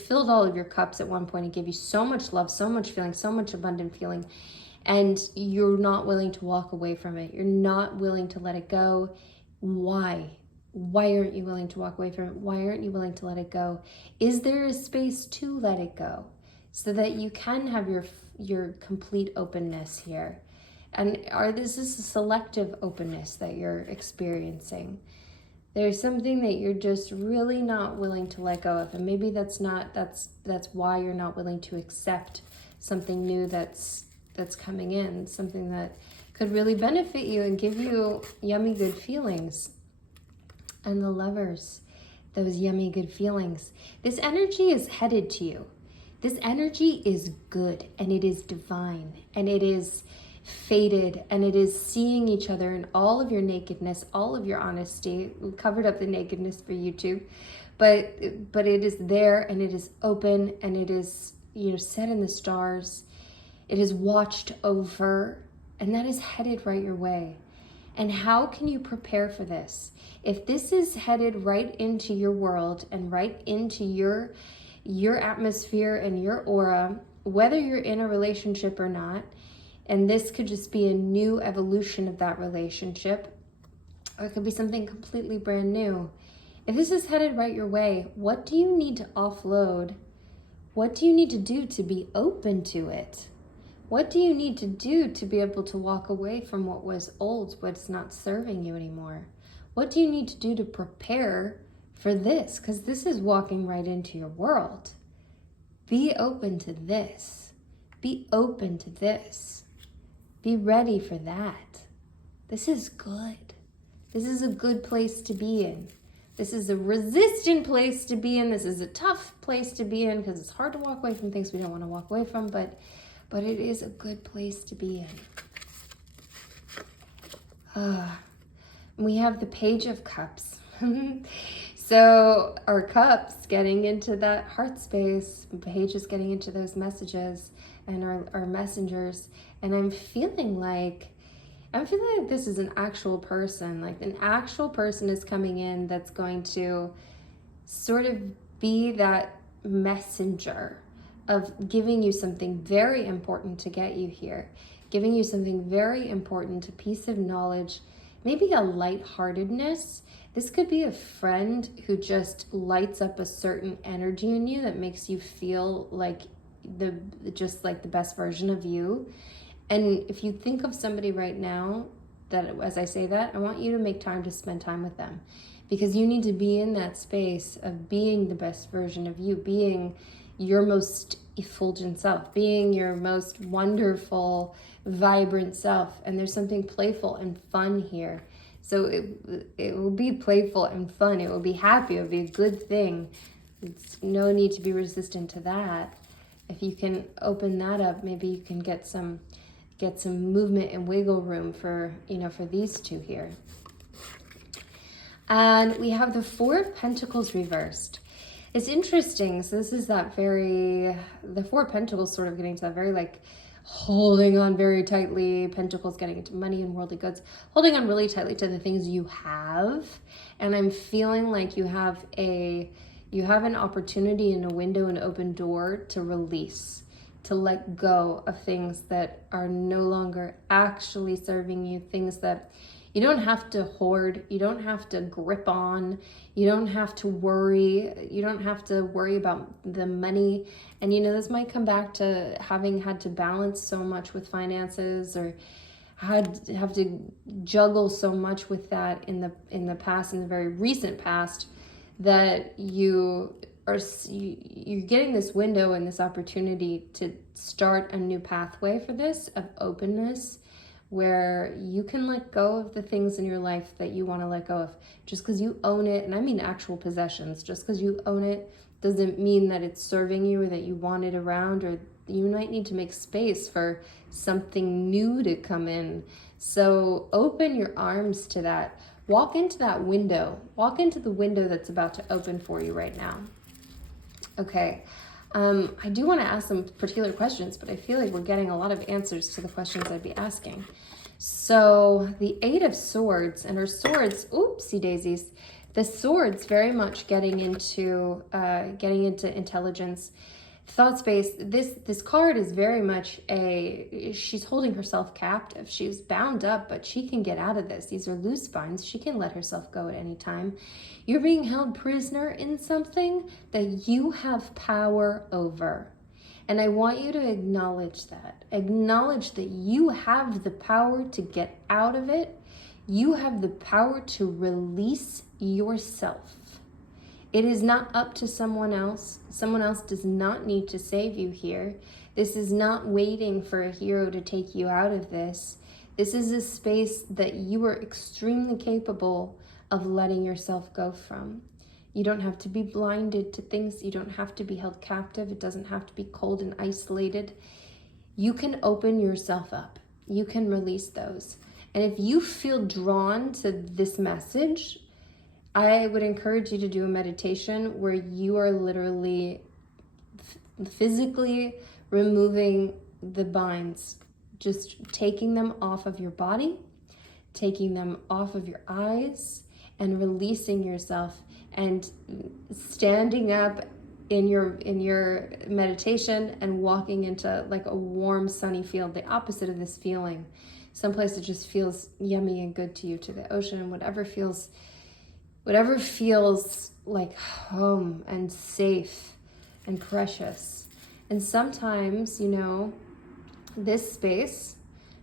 filled all of your cups at one point. It gave you so much love, so much feeling, so much abundant feeling, and you're not willing to walk away from it. You're not willing to let it go. Why? Why aren't you willing to walk away from it? Why aren't you willing to let it go? Is there a space to let it go, so that you can have your complete openness here? And this is a selective openness that you're experiencing? There's something that you're just really not willing to let go of, and maybe that's why you're not willing to accept something new that's coming in, something that could really benefit you and give you yummy good feelings. And the Lovers, those yummy good feelings. This energy is headed to you. This energy is good, and it is divine, and it is fated, and it is seeing each other in all of your nakedness, all of your honesty. We covered up the nakedness for YouTube, but it is there, and it is open, and it is set in the stars. It is watched over, and that is headed right your way. And how can you prepare for this? If this is headed right into your world and right into your atmosphere and your aura, whether you're in a relationship or not, and this could just be a new evolution of that relationship, or it could be something completely brand new. If this is headed right your way, what do you need to offload? What do you need to do to be open to it? What do you need to do to be able to walk away from what was old, what's not serving you anymore? What do you need to do to prepare for this? Because this is walking right into your world. Be open to this. Be open to this. Be ready for that. This is good. This is a good place to be in. This is a resistant place to be in. This is a tough place to be in, because it's hard to walk away from things we don't want to walk away from, but but it is a good place to be in. We have the Page of Cups. So our cups getting into that heart space, Page is getting into those messages and our messengers. And I'm feeling like this is an actual person, like an actual person is coming in that's going to sort of be that messenger of giving you something very important to get you here, giving you something very important, a piece of knowledge, maybe a lightheartedness. This could be a friend who just lights up a certain energy in you that makes you feel like the best version of you. And if you think of somebody right now that, as I say that, I want you to make time to spend time with them, because you need to be in that space of being the best version of you, being your most effulgent self, being your most wonderful, vibrant self. And there's something playful and fun here. So it will be playful and fun. It will be happy. It will be a good thing. It's no need to be resistant to that. If you can open that up, maybe you can get some movement and wiggle room for these two here. And we have the Four of Pentacles reversed. It's interesting. So this is the Four of Pentacles sort of getting to that very like holding on very tightly, Pentacles getting into money and worldly goods, holding on really tightly to the things you have. And I'm feeling like you have an opportunity and a window, an open door to release, to let go of things that are no longer actually serving you, things that you don't have to hoard, you don't have to grip on, you don't have to worry about the money. And this might come back to having had to balance so much with finances, or have to juggle so much with that in the past, in the very recent past, that you're getting this window and this opportunity to start a new pathway for this of openness, where you can let go of the things in your life that you want to let go of. Just because you own it, and I mean actual possessions, just because you own it doesn't mean that it's serving you or that you want it around, or you might need to make space for something new to come in. So open your arms to that. Walk into that window. Walk into the window that's about to open for you right now. Okay. I do want to ask some particular questions, but I feel like we're getting a lot of answers to the questions I'd be asking. So the Eight of Swords, and her swords, oopsie daisies, the swords very much getting into intelligence, thought space. This card is very much she's holding herself captive. She's bound up, but she can get out of this. These are loose binds. She can let herself go at any time. You're being held prisoner in something that you have power over. And I want you to acknowledge that. Acknowledge that you have the power to get out of it. You have the power to release yourself. It is not up to someone else. Someone else does not need to save you here. This is not waiting for a hero to take you out of this. This is a space that you are extremely capable of letting yourself go from. You don't have to be blinded to things. You don't have to be held captive. It doesn't have to be cold and isolated. You can open yourself up. You can release those. And if you feel drawn to this message, I would encourage you to do a meditation where you are literally physically removing the binds, just taking them off of your body, taking them off of your eyes, and releasing yourself, and standing up in your meditation and walking into like a warm, sunny field, the opposite of this feeling, someplace that just feels yummy and good to you, to the ocean, whatever feels like home and safe and precious. And sometimes, this space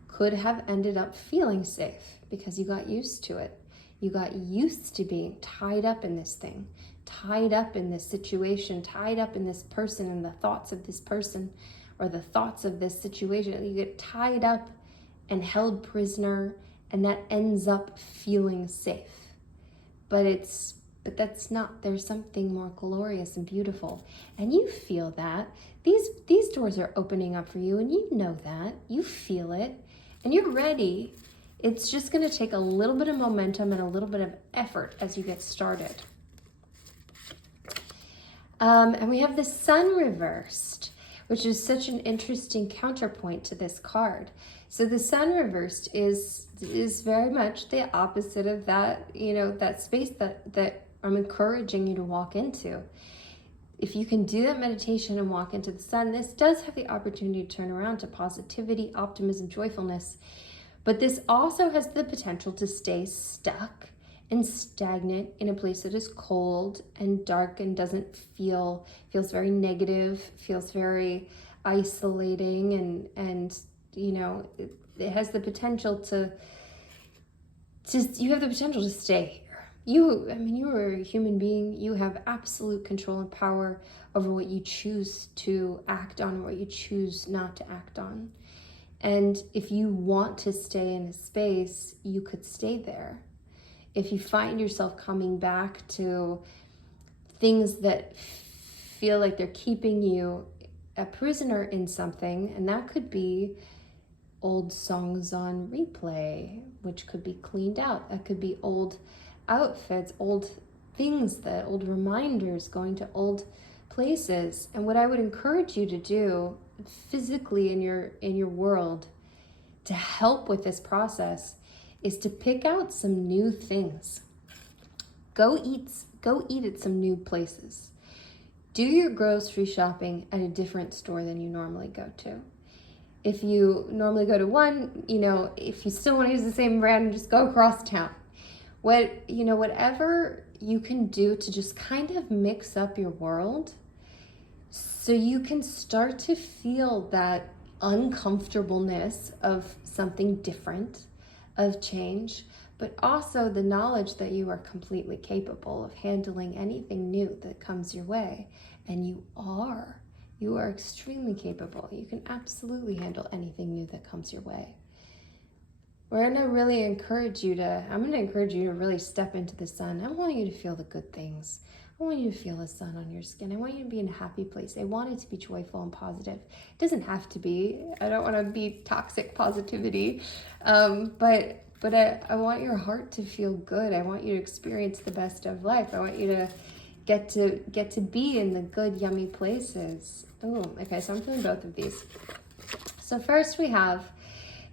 could have ended up feeling safe because you got used to it. You got used to being tied up in this thing, tied up in this situation, tied up in this person and the thoughts of this person or the thoughts of this situation. You get tied up and held prisoner, and that ends up feeling safe. But it's but that's not. There's something more glorious and beautiful. And you feel that. These doors are opening up for you, and you know that. You feel it, and you're ready. It's just going to take a little bit of momentum and a little bit of effort as you get started. And we have the Sun reversed, which is such an interesting counterpoint to this card. So the Sun reversed is very much the opposite of that, that space that I'm encouraging you to walk into. If you can do that meditation and walk into the Sun, this does have the opportunity to turn around to positivity, optimism, joyfulness. But this also has the potential to stay stuck and stagnant in a place that is cold and dark and feels very negative, feels very isolating, and it has the potential you have the potential to stay here. You are a human being. You have absolute control and power over what you choose to act on, what you choose not to act on. And if you want to stay in a space, you could stay there. If you find yourself coming back to things that feel like they're keeping you a prisoner in something, and that could be old songs on replay, which could be cleaned out. That could be old outfits, old things, old reminders, going to old places. And what I would encourage you to do physically in your world to help with this process is to pick out some new things. Go eat at some new places. Do your grocery shopping at a different store than you normally go to. If you normally go to one, if you still want to use the same brand, just go across town. Whatever you can do to just kind of mix up your world so you can start to feel that uncomfortableness of something different, of change, but also the knowledge that you are completely capable of handling anything new that comes your way. And you are extremely capable. You can absolutely handle anything new that comes your way. I'm going to encourage you to really step into the Sun. I want you to feel the good things. I want you to feel the sun on your skin. I want you to be in a happy place. I want it to be joyful and positive. It doesn't have to be. I don't want to be toxic positivity. But I want your heart to feel good. I want you to experience the best of life. I want you to get to be in the good, yummy places. Oh, okay, so I'm feeling both of these. So first we have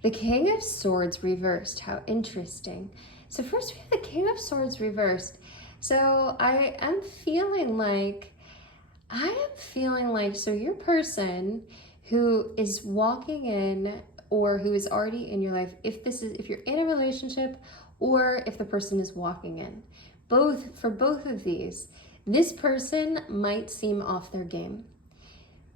the King of Swords reversed. How interesting. So first we have the King of Swords reversed. So I am feeling like, so your person who is walking in or who is already in your life, if you're in a relationship or if the person is walking in, for both of these, this person might seem off their game.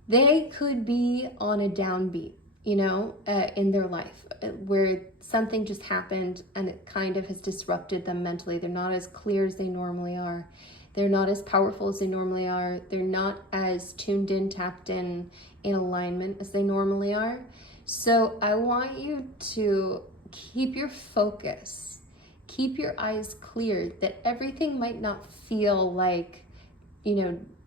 They could be on a downbeat, in their life where something just happened and it kind of has disrupted them mentally. They're not as clear as they normally are. They're not as powerful as they normally are. They're not as tuned in, tapped in alignment as they normally are. So I want you to keep your focus, keep your eyes clear, that everything might not feel like,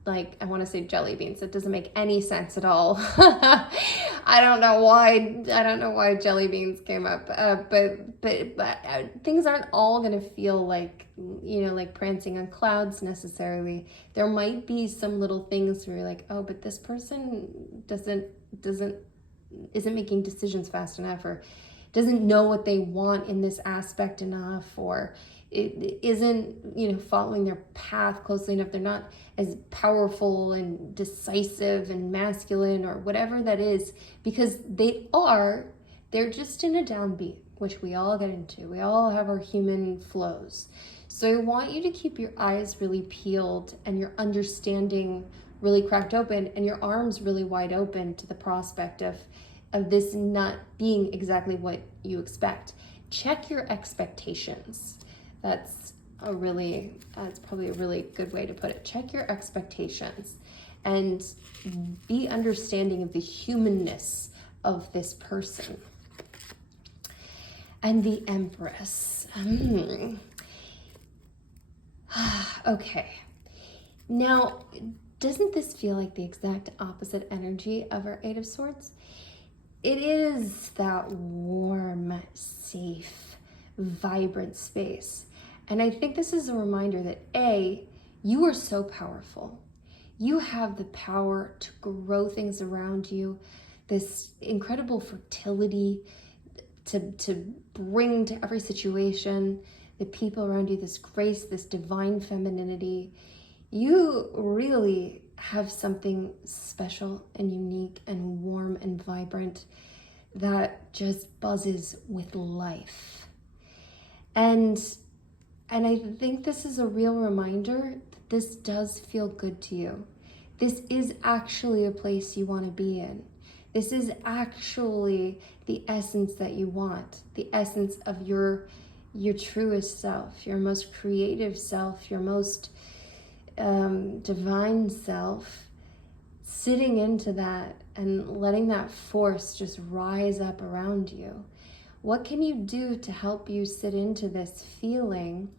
like I want to say jelly beans. It doesn't make any sense at all. I don't know why jelly beans came up. But things aren't all going to feel like, like prancing on clouds necessarily. There might be some little things where you're like, oh, but this person isn't making decisions fast enough, or doesn't know what they want in this aspect enough, or it isn't, following their path closely enough. They're not as powerful and decisive and masculine or whatever that is, because they're just in a downbeat, which we all get into. We all have our human flows. So I want you to keep your eyes really peeled and your understanding really cracked open and your arms really wide open to the prospect of this not being exactly what you expect. Check your expectations. That's probably a really good way to put it. Check your expectations and be understanding of the humanness of this person. And the Empress. Okay. Now, doesn't this feel like the exact opposite energy of our Eight of Swords? It is that warm, safe, vibrant space. And I think this is a reminder that A, you are so powerful. You have the power to grow things around you, this incredible fertility to bring to every situation, the people around you, this grace, this divine femininity. You really have something special and unique and warm and vibrant that just buzzes with life. And I think this is a real reminder that this does feel good to you. This is actually a place you want to be in. This is actually the essence that you want, the essence of your truest self, your most creative self, your most divine self, sitting into that and letting that force just rise up around you. What can you do to help you sit into this feeling,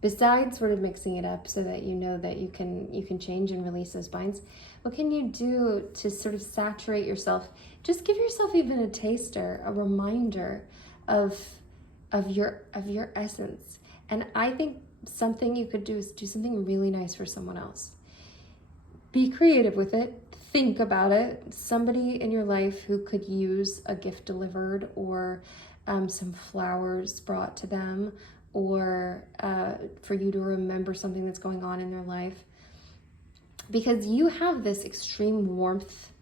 besides sort of mixing it up so that you know that you can change and release those binds? What can you do to sort of saturate yourself? Just give yourself even a taster, a reminder of your essence. And I think something you could do is do something really nice for someone else. Be creative with it. Think about it. Somebody in your life who could use a gift delivered, or some flowers brought to them, or for you to remember something that's going on in their life. Because you have this extreme warmth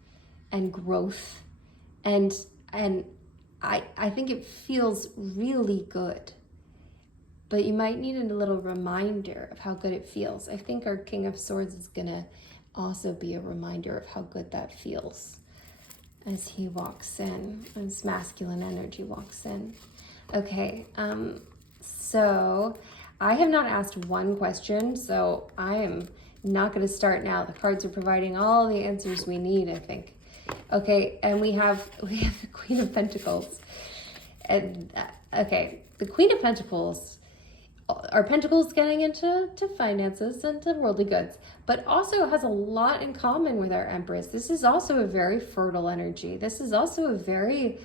and growth, and I think it feels really good. But you might need a little reminder of how good it feels. I think our King of Swords is gonna also be a reminder of how good that feels as he walks in, as masculine energy walks in. Okay, so I have not asked one question, so I am not going to start now. The cards are providing all the answers we need, I think. Okay, and we have the Queen of Pentacles. And okay, the Queen of Pentacles are pentacles getting into finances and to worldly goods, but also has a lot in common with our Empress. This is also a very fertile energy. This is also a very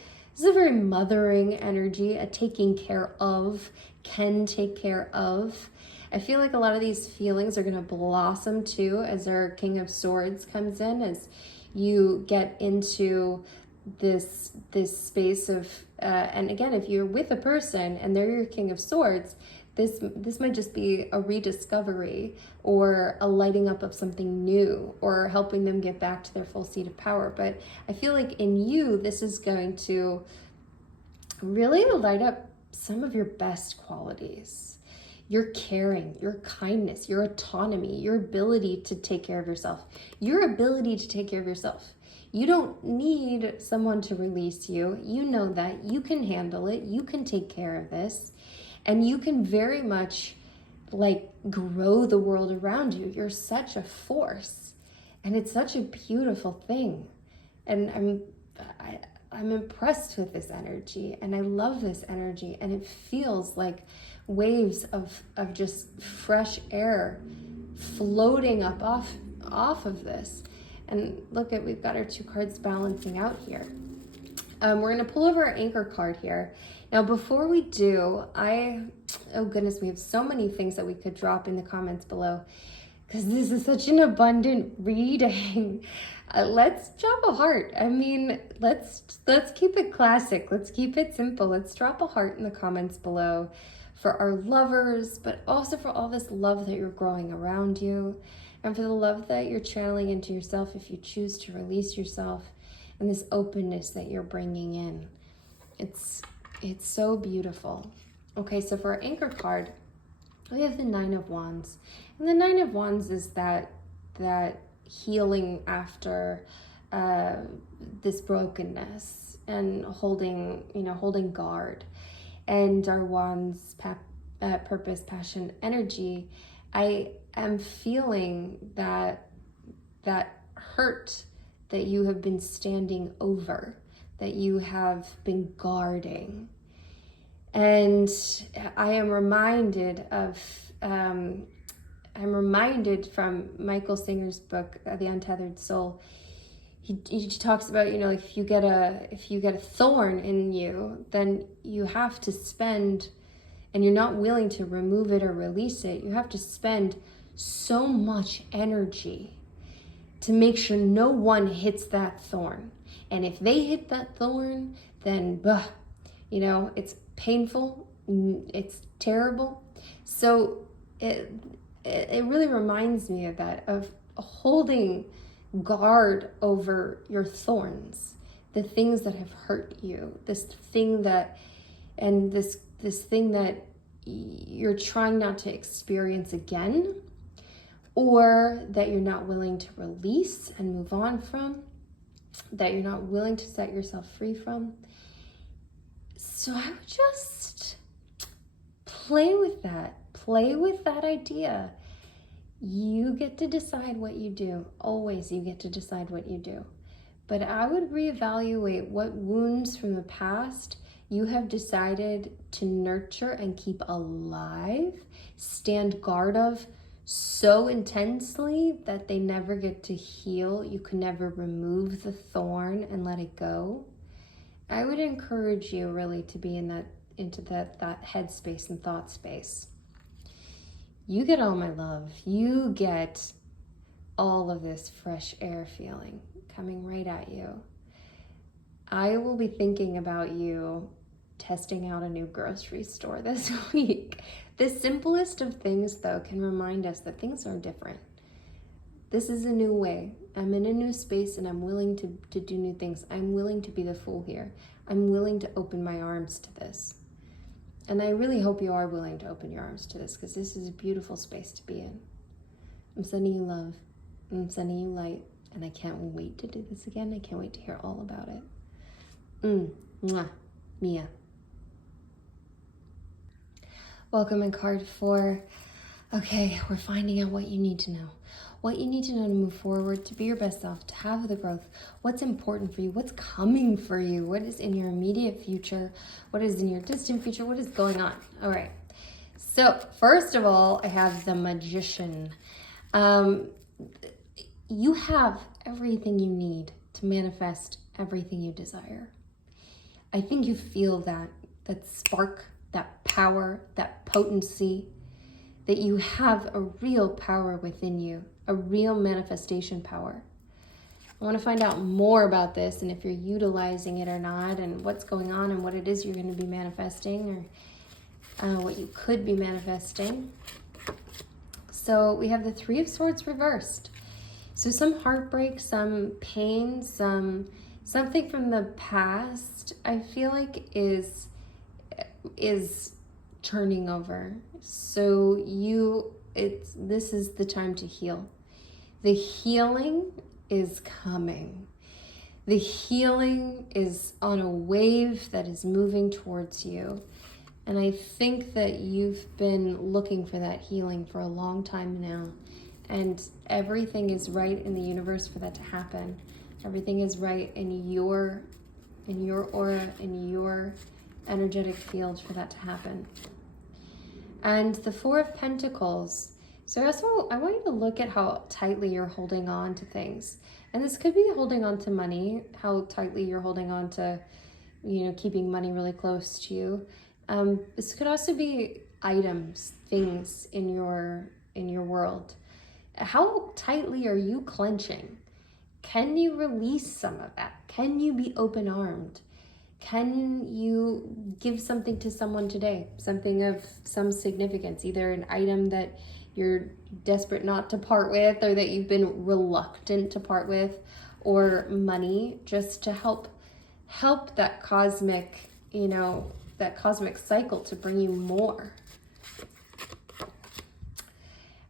mothering energy, a taking care of, can take care of. I feel like a lot of these feelings are going to blossom too as our King of Swords comes in, as you get into this space of and again, if you're with a person and they're your King of Swords, this might just be a rediscovery or a lighting up of something new, or helping them get back to their full seat of power. But I feel like in you, this is going to really light up some of your best qualities. Your caring, your kindness, your autonomy, your ability to take care of yourself. Your ability to take care of yourself. You don't need someone to release you. You know that. You can handle it. You can take care of this. And you can very much grow the world around you. You're such a force. And it's such a beautiful thing. And I'm impressed with this energy, and I love this energy, and it feels like waves of just fresh air floating up off of this. And look at, we've got our two cards balancing out here. We're going to pull over our anchor card here. Now, before we do, oh goodness, we have so many things that we could drop in the comments below, because this is such an abundant reading. Let's drop a heart. I mean, let's keep it classic. Let's keep it simple. Let's drop a heart in the comments below for our lovers, but also for all this love that you're growing around you, and for the love that you're channeling into yourself if you choose to release yourself, and this openness that you're bringing in. It's so beautiful. Okay, so for our anchor card, we have the Nine of Wands. And the Nine of Wands is that healing after this brokenness, and holding guard. And our Wands, purpose, passion, energy. I am feeling that hurt that you have been standing over, that you have been guarding. And I am reminded of I'm reminded from Michael Singer's book, The Untethered Soul. He talks about, if you get a thorn in you, then you have to spend, and you're not willing to remove it or release it, you have to spend so much energy to make sure no one hits that thorn. And if they hit that thorn, then it's painful, it's terrible. So it really reminds me of that, of holding guard over your thorns, the things that have hurt you, this thing that you're trying not to experience again, or that you're not willing to release and move on from, that you're not willing to set yourself free from. So I would just play with that idea. You get to decide what you do. Always you get to decide what you do. But I would reevaluate what wounds from the past you have decided to nurture and keep alive, stand guard of so intensely that they never get to heal. You can never remove the thorn and let it go. I would encourage you really to be into that headspace and thought space. You get all my love. You get all of this fresh air feeling coming right at you. I will be thinking about you testing out a new grocery store this week. The simplest of things, though, can remind us that things are different. This is a new way. I'm in a new space and I'm willing to do new things. I'm willing to be the fool here. I'm willing to open my arms to this. And I really hope you are willing to open your arms to this, because this is a beautiful space to be in. I'm sending you love. I'm sending you light. And I can't wait to do this again. I can't wait to hear all about it. Mwah. Mia. Welcome in card 4. Okay, we're finding out what you need to know. What you need to know to move forward, to be your best self, to have the growth. What's important for you? What's coming for you? What is in your immediate future? What is in your distant future? What is going on? All right. So first of all, I have the Magician. You have everything you need to manifest everything you desire. I think you feel that spark, that power, that potency, that you have a real power within you, a real manifestation power. I want to find out more about this and if you're utilizing it or not, and what's going on and what it is you're going to be manifesting, or what you could be manifesting. So we have the 3 of Swords reversed. So some heartbreak, some pain, something from the past, I feel like is turning over. So this is the time to heal. The healing is coming. The healing is on a wave that is moving towards you. And I think that you've been looking for that healing for a long time now. And everything is right in the universe for that to happen. Everything is right in your aura, in your energetic field for that to happen. And the 4 of Pentacles. So I want you to look at how tightly you're holding on to things. And this could be holding on to money, how tightly you're holding on to, keeping money really close to you. This could also be items, things in your world. How tightly are you clenching? Can you release some of that? Can you be open-armed? Can you give something to someone today? Something of some significance, either an item that you're desperate not to part with, or that you've been reluctant to part with, or money, just to help that cosmic, that cosmic cycle to bring you more.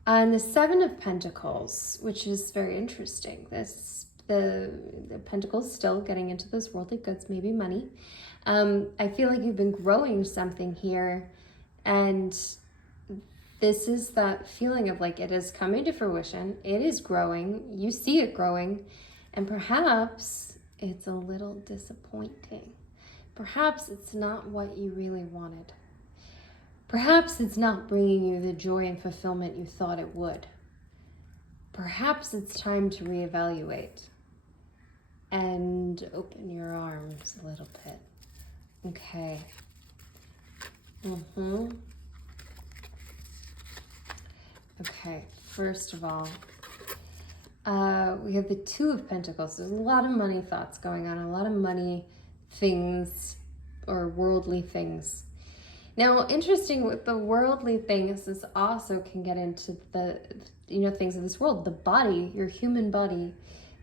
And the 7 of Pentacles, which is very interesting. The Pentacles still getting into those worldly goods, maybe money. I feel like you've been growing something here, and this is that feeling of like it is coming to fruition. It is growing. You see it growing, and perhaps it's a little disappointing. Perhaps it's not what you really wanted. Perhaps it's not bringing you the joy and fulfillment you thought it would. Perhaps it's time to reevaluate and open your arms a little bit. Okay. Okay, first of all, we have the Two of Pentacles. There's a lot of money thoughts going on, a lot of money things or worldly things. Now, interesting with the worldly things, this also can get into the, things of this world, the body, your human body.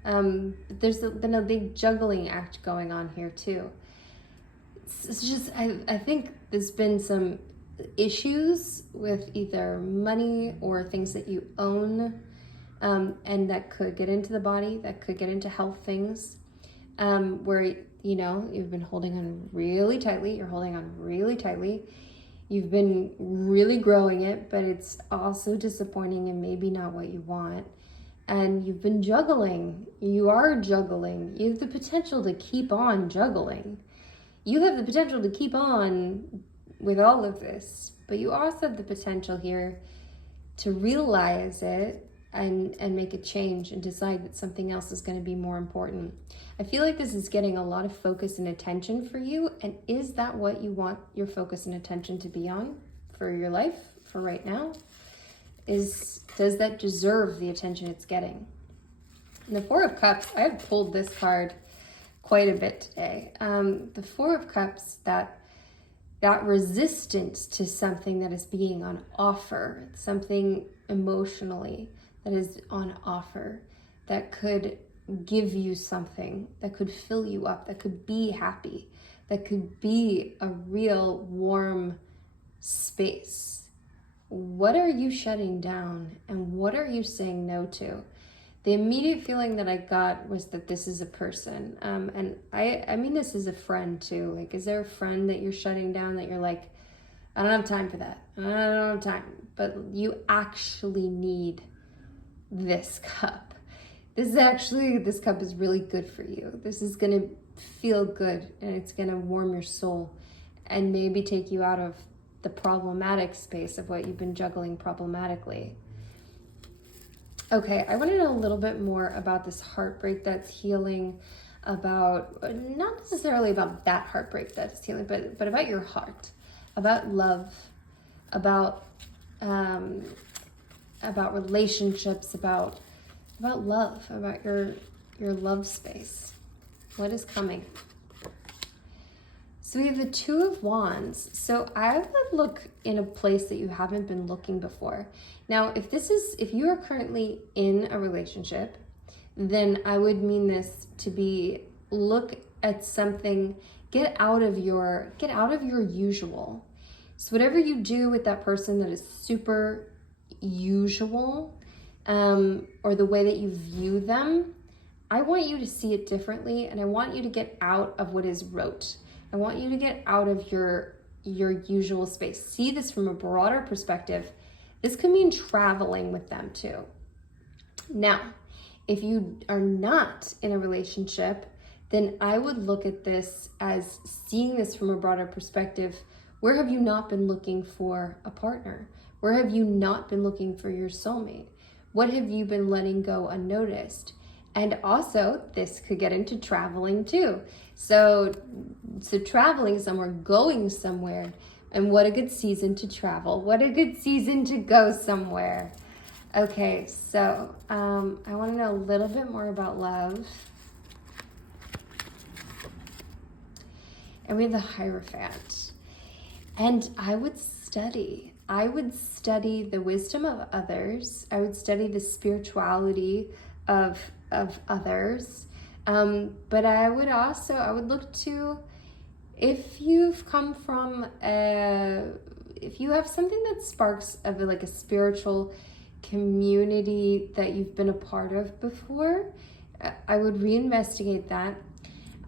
There's been a big juggling act going on here too. It's just, I think there's been some issues with either money or things that you own, and that could get into the body, that could get into health things, where, you've been holding on really tightly, you're holding on really tightly, you've been really growing it, but it's also disappointing and maybe not what you want. And you've been juggling. You are juggling. You have the potential to keep on juggling. You have the potential to keep on with all of this, but you also have the potential here to realize it and make a change and decide that something else is going to be more important. I feel like this is getting a lot of focus and attention for you. And is that what you want your focus and attention to be on for your life, for right now? Does that deserve the attention it's getting? And the Four of Cups, I have pulled this card quite a bit today. The Four of Cups, that resistance to something that is being on offer, something emotionally that is on offer, that could give you something, that could fill you up, that could be happy, that could be a real warm space. What are you shutting down and what are you saying no to? The immediate feeling that I got was that this is a person. And I mean this as a friend too. Like, is there a friend that you're shutting down that you're like, I don't have time for that. I don't have time. But you actually need this cup. This cup is really good for you. This is going to feel good and it's going to warm your soul and maybe take you out of the problematic space of what you've been juggling problematically. Okay, I want to know a little bit more about this heartbreak that's healing, about, not necessarily about that heartbreak that's healing, but about your heart, about love, about relationships, about love, about your love space. What is coming? So we have the Two of Wands. So I would look in a place that you haven't been looking before. Now, if you are currently in a relationship, then I would mean this to be, look at something, get out of your usual. So whatever you do with that person that is super usual, or the way that you view them, I want you to see it differently, and I want you to get out of what is rote. I want you to get out of your usual space. See this from a broader perspective. This could mean traveling with them too. Now, if you are not in a relationship, then I would look at this as seeing this from a broader perspective. Where have you not been looking for a partner? Where have you not been looking for your soulmate? What have you been letting go unnoticed? And also, this could get into traveling too. So traveling somewhere, going somewhere, and what a good season to travel. What a good season to go somewhere. Okay, so I want to know a little bit more about love. And we have the Hierophant. And I would study the wisdom of others. I would study the spirituality of others. But I would look to, if you've come from, if you have something that sparks of like a spiritual community that you've been a part of before, I would reinvestigate that.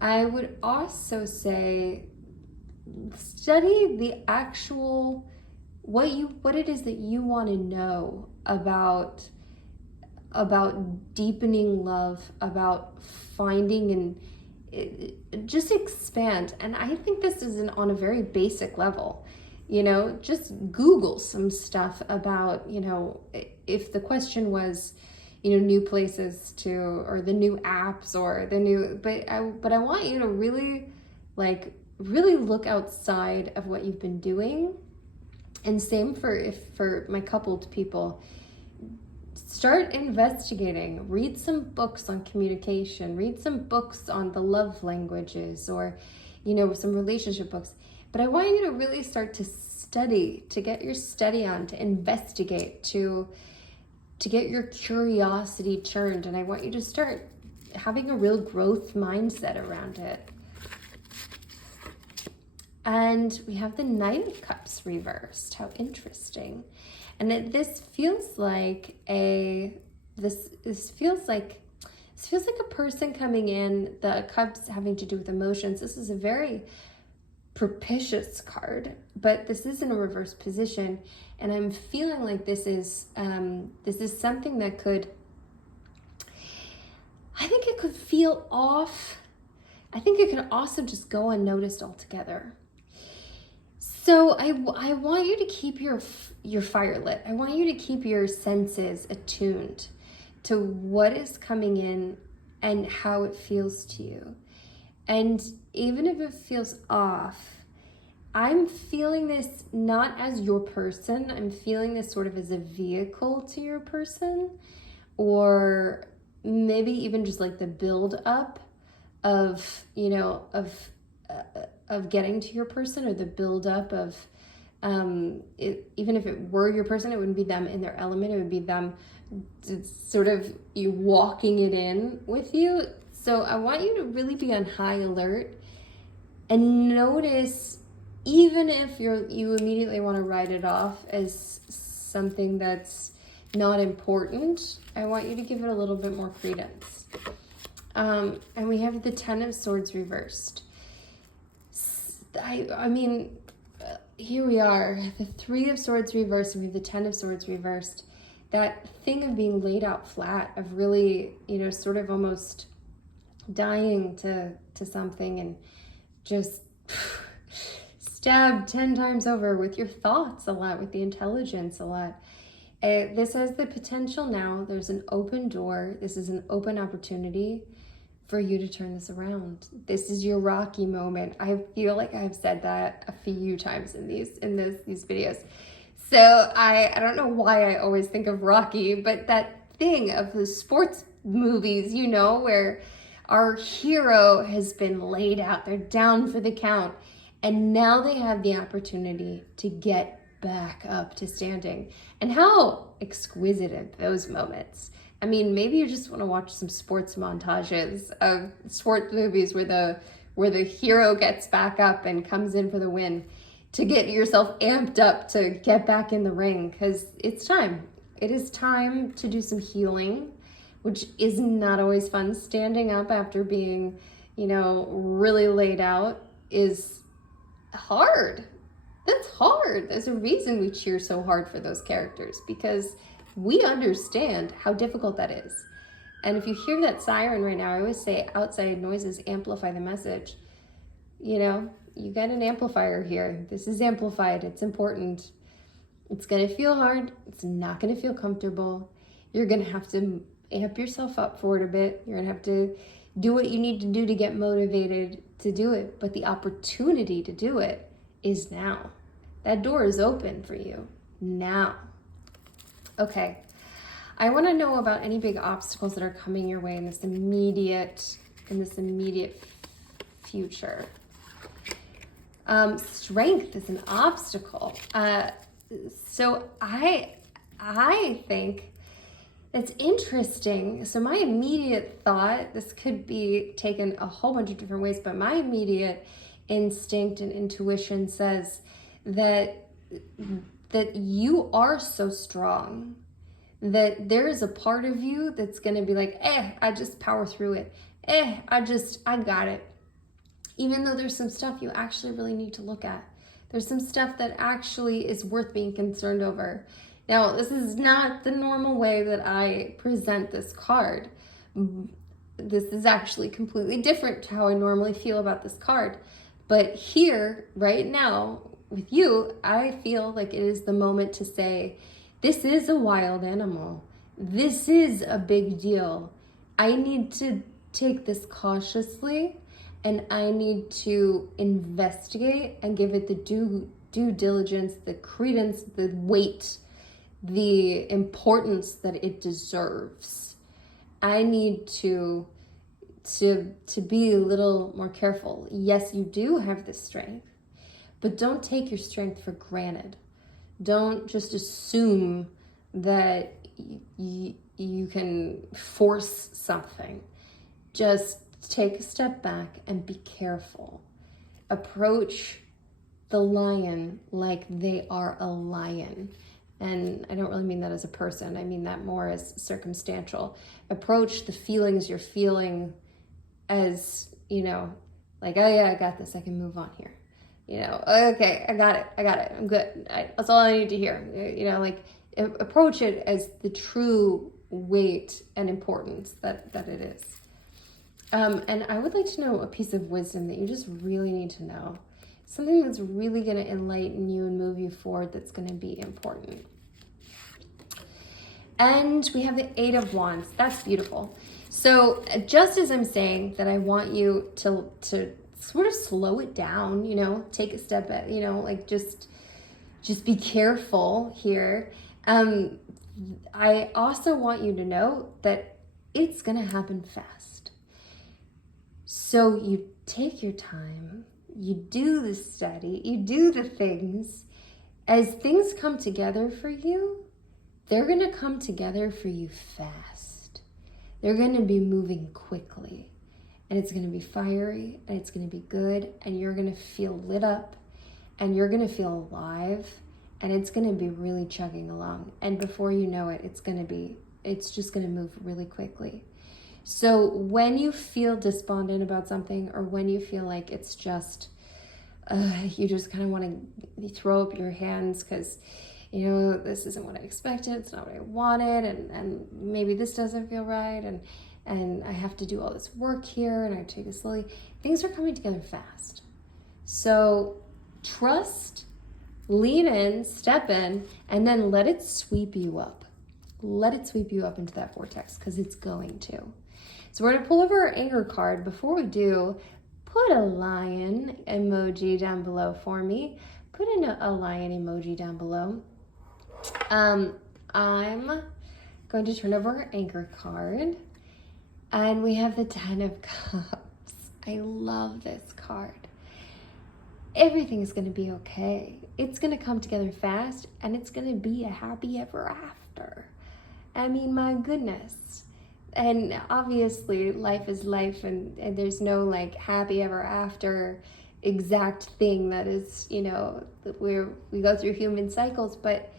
I would also say, study the actual, what it is that you want to know about deepening love, about finding, and just expand. And I think this is on a very basic level. You know, just Google some stuff about, you know, if the question was, you know, new places to, or the new apps, or the new, but I want you to really, like, really look outside of what you've been doing. And same for my coupled people. Start investigating. Read some books on communication. Read some books on the love languages, or, you know, some relationship books. But I want you to really start to study, to get your study on, to investigate, to get your curiosity turned. And I want you to start having a real growth mindset around it. And we have the Knight of Cups reversed. How interesting. And this feels like this feels like a person coming in. The cups having to do with emotions. This is a very propitious card, but this is in a reverse position, and I'm feeling like this is something that could, I think it could feel off. I think it could also just go unnoticed altogether. So I want you to keep your fire lit. I want you to keep your senses attuned to what is coming in and how it feels to you. And even if it feels off, I'm feeling this not as your person. I'm feeling this sort of as a vehicle to your person, or maybe even just like the build up of, you know, of getting to your person, or the build up of, even if it were your person, it wouldn't be them in their element. It would be them sort of you walking it in with you. So I want you to really be on high alert and notice, even if you immediately want to write it off as something that's not important, I want you to give it a little bit more credence. And we have the Ten of Swords reversed. I mean, here we are, the Three of Swords reversed, and we have the Ten of Swords reversed. That thing of being laid out flat, of really, you know, sort of almost dying to something, and just stabbed 10 times over with your thoughts a lot, with the intelligence a lot. This has the potential now. There's an open door. This is an open opportunity for you to turn this around. This is your Rocky moment. I feel like I've said that a few times in these videos. So I don't know why I always think of Rocky, but that thing of the sports movies, you know, where our hero has been laid out, they're down for the count, and now they have the opportunity to get back up to standing. And how exquisite are those moments. I mean, maybe you just want to watch some sports montages of sports movies where the hero gets back up and comes in for the win, to get yourself amped up to get back in the ring, because it's time. It is time to do some healing, which is not always fun. Standing up after being, you know, really laid out is hard. That's hard. There's a reason we cheer so hard for those characters, because we understand how difficult that is. And if you hear that siren right now, I always say outside noises amplify the message. You know, you got an amplifier here. This is amplified. It's important. It's going to feel hard. It's not going to feel comfortable. You're going to have to amp yourself up for it a bit. You're going to have to do what you need to do to get motivated to do it. But the opportunity to do it is now. That door is open for you now. Okay, I want to know about any big obstacles that are coming your way in this immediate future. Strength is an obstacle. So I think it's interesting. So my immediate thought, this could be taken a whole bunch of different ways, but my immediate instinct and intuition says that you are so strong that there is a part of you that's going to be like, I just power through it. I got it. Even though there's some stuff you actually really need to look at. There's some stuff that actually is worth being concerned over. Now, this is not the normal way that I present this card. This is actually completely different to how I normally feel about this card. But here, right now, with you, I feel like it is the moment to say, this is a wild animal. This is a big deal. I need to take this cautiously, and I need to investigate and give it the due diligence, the credence, the weight, the importance that it deserves. I need to be a little more careful. Yes, you do have the strength, but don't take your strength for granted. Don't just assume that you can force something. Just take a step back and be careful. Approach the lion like they are a lion. And I don't really mean that as a person. I mean that more as circumstantial. Approach the feelings you're feeling as, like, oh yeah, I got this. I can move on here. Okay, I got it. I'm good. That's all I need to hear. Approach it as the true weight and importance that it is. And I would like to know a piece of wisdom that you just really need to know. Something that's really going to enlighten you and move you forward, that's going to be important. And we have the Eight of Wands. That's beautiful. So just as I'm saying that I want you to sort of slow it down, take a step back, just be careful here. I also want you to know that it's going to happen fast. So you take your time, you do the study, you do the things. As things come together for you, they're going to come together for you fast. They're going to be moving quickly, and it's going to be fiery, and it's going to be good, and you're going to feel lit up, and you're going to feel alive, and it's going to be really chugging along. And before you know it, it's just going to move really quickly. So when you feel despondent about something, or when you feel like it's just, you just kind of want to throw up your hands because, this isn't what I expected, it's not what I wanted, and maybe this doesn't feel right, and I have to do all this work here, and I take it slowly. Things are coming together fast. So trust, lean in, step in, and then let it sweep you up. Let it sweep you up into that vortex, because it's going to. So we're going to pull over our anchor card. Before we do, put a lion emoji down below for me. Put in a lion emoji down below. I'm going to turn over our anchor card. And we have the 10 of Cups. I love this card. Everything's going to be okay. It's going to come together fast, and it's going to be a happy ever after. I mean, my goodness. And obviously life is life, and there's no like happy ever after exact thing that is, where we go through human cycles, but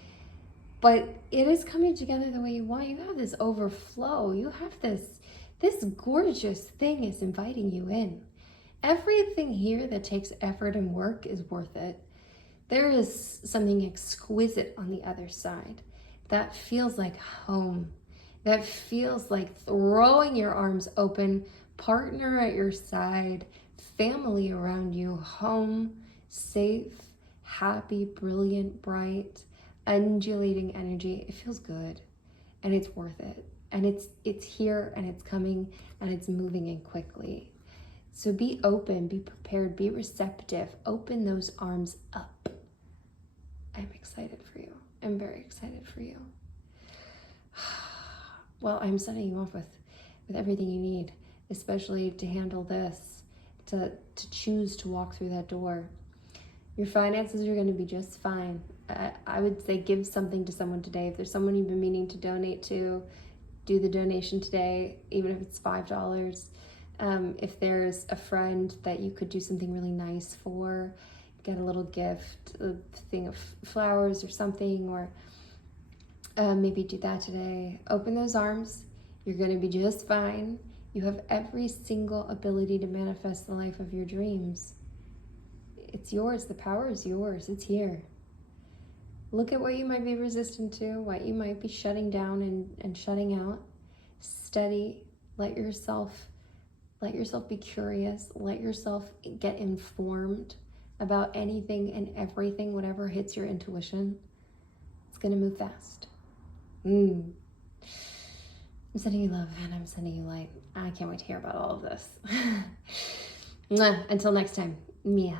it is coming together the way you want. You have this overflow. You have this gorgeous thing is inviting you in. Everything here that takes effort and work is worth it. There is something exquisite on the other side that feels like home. That feels like throwing your arms open, partner at your side, family around you, home, safe, happy, brilliant, bright, undulating energy. It feels good, and it's worth it. And it's here, and it's coming, and it's moving in quickly. So be open, be prepared, be receptive. Open those arms up. I'm excited for you. I'm very excited for you. Well, I'm setting you off with everything you need, especially to handle this, to choose to walk through that door. Your finances are going to be just fine. I would say give something to someone today. If there's someone you've been meaning to donate to, do the donation today, even if it's $5. If there's a friend that you could do something really nice for, get a little gift, a thing of flowers or something, or maybe do that today. Open those arms. You're going to be just fine. You have every single ability to manifest the life of your dreams. It's yours. The power is yours. It's here. Look at what you might be resistant to, what you might be shutting down and shutting out. Study. Let yourself be curious. Let yourself get informed. about anything and everything, whatever hits your intuition, it's going to move fast. I'm sending you love and I'm sending you light. I can't wait to hear about all of this. Until next time, Mia.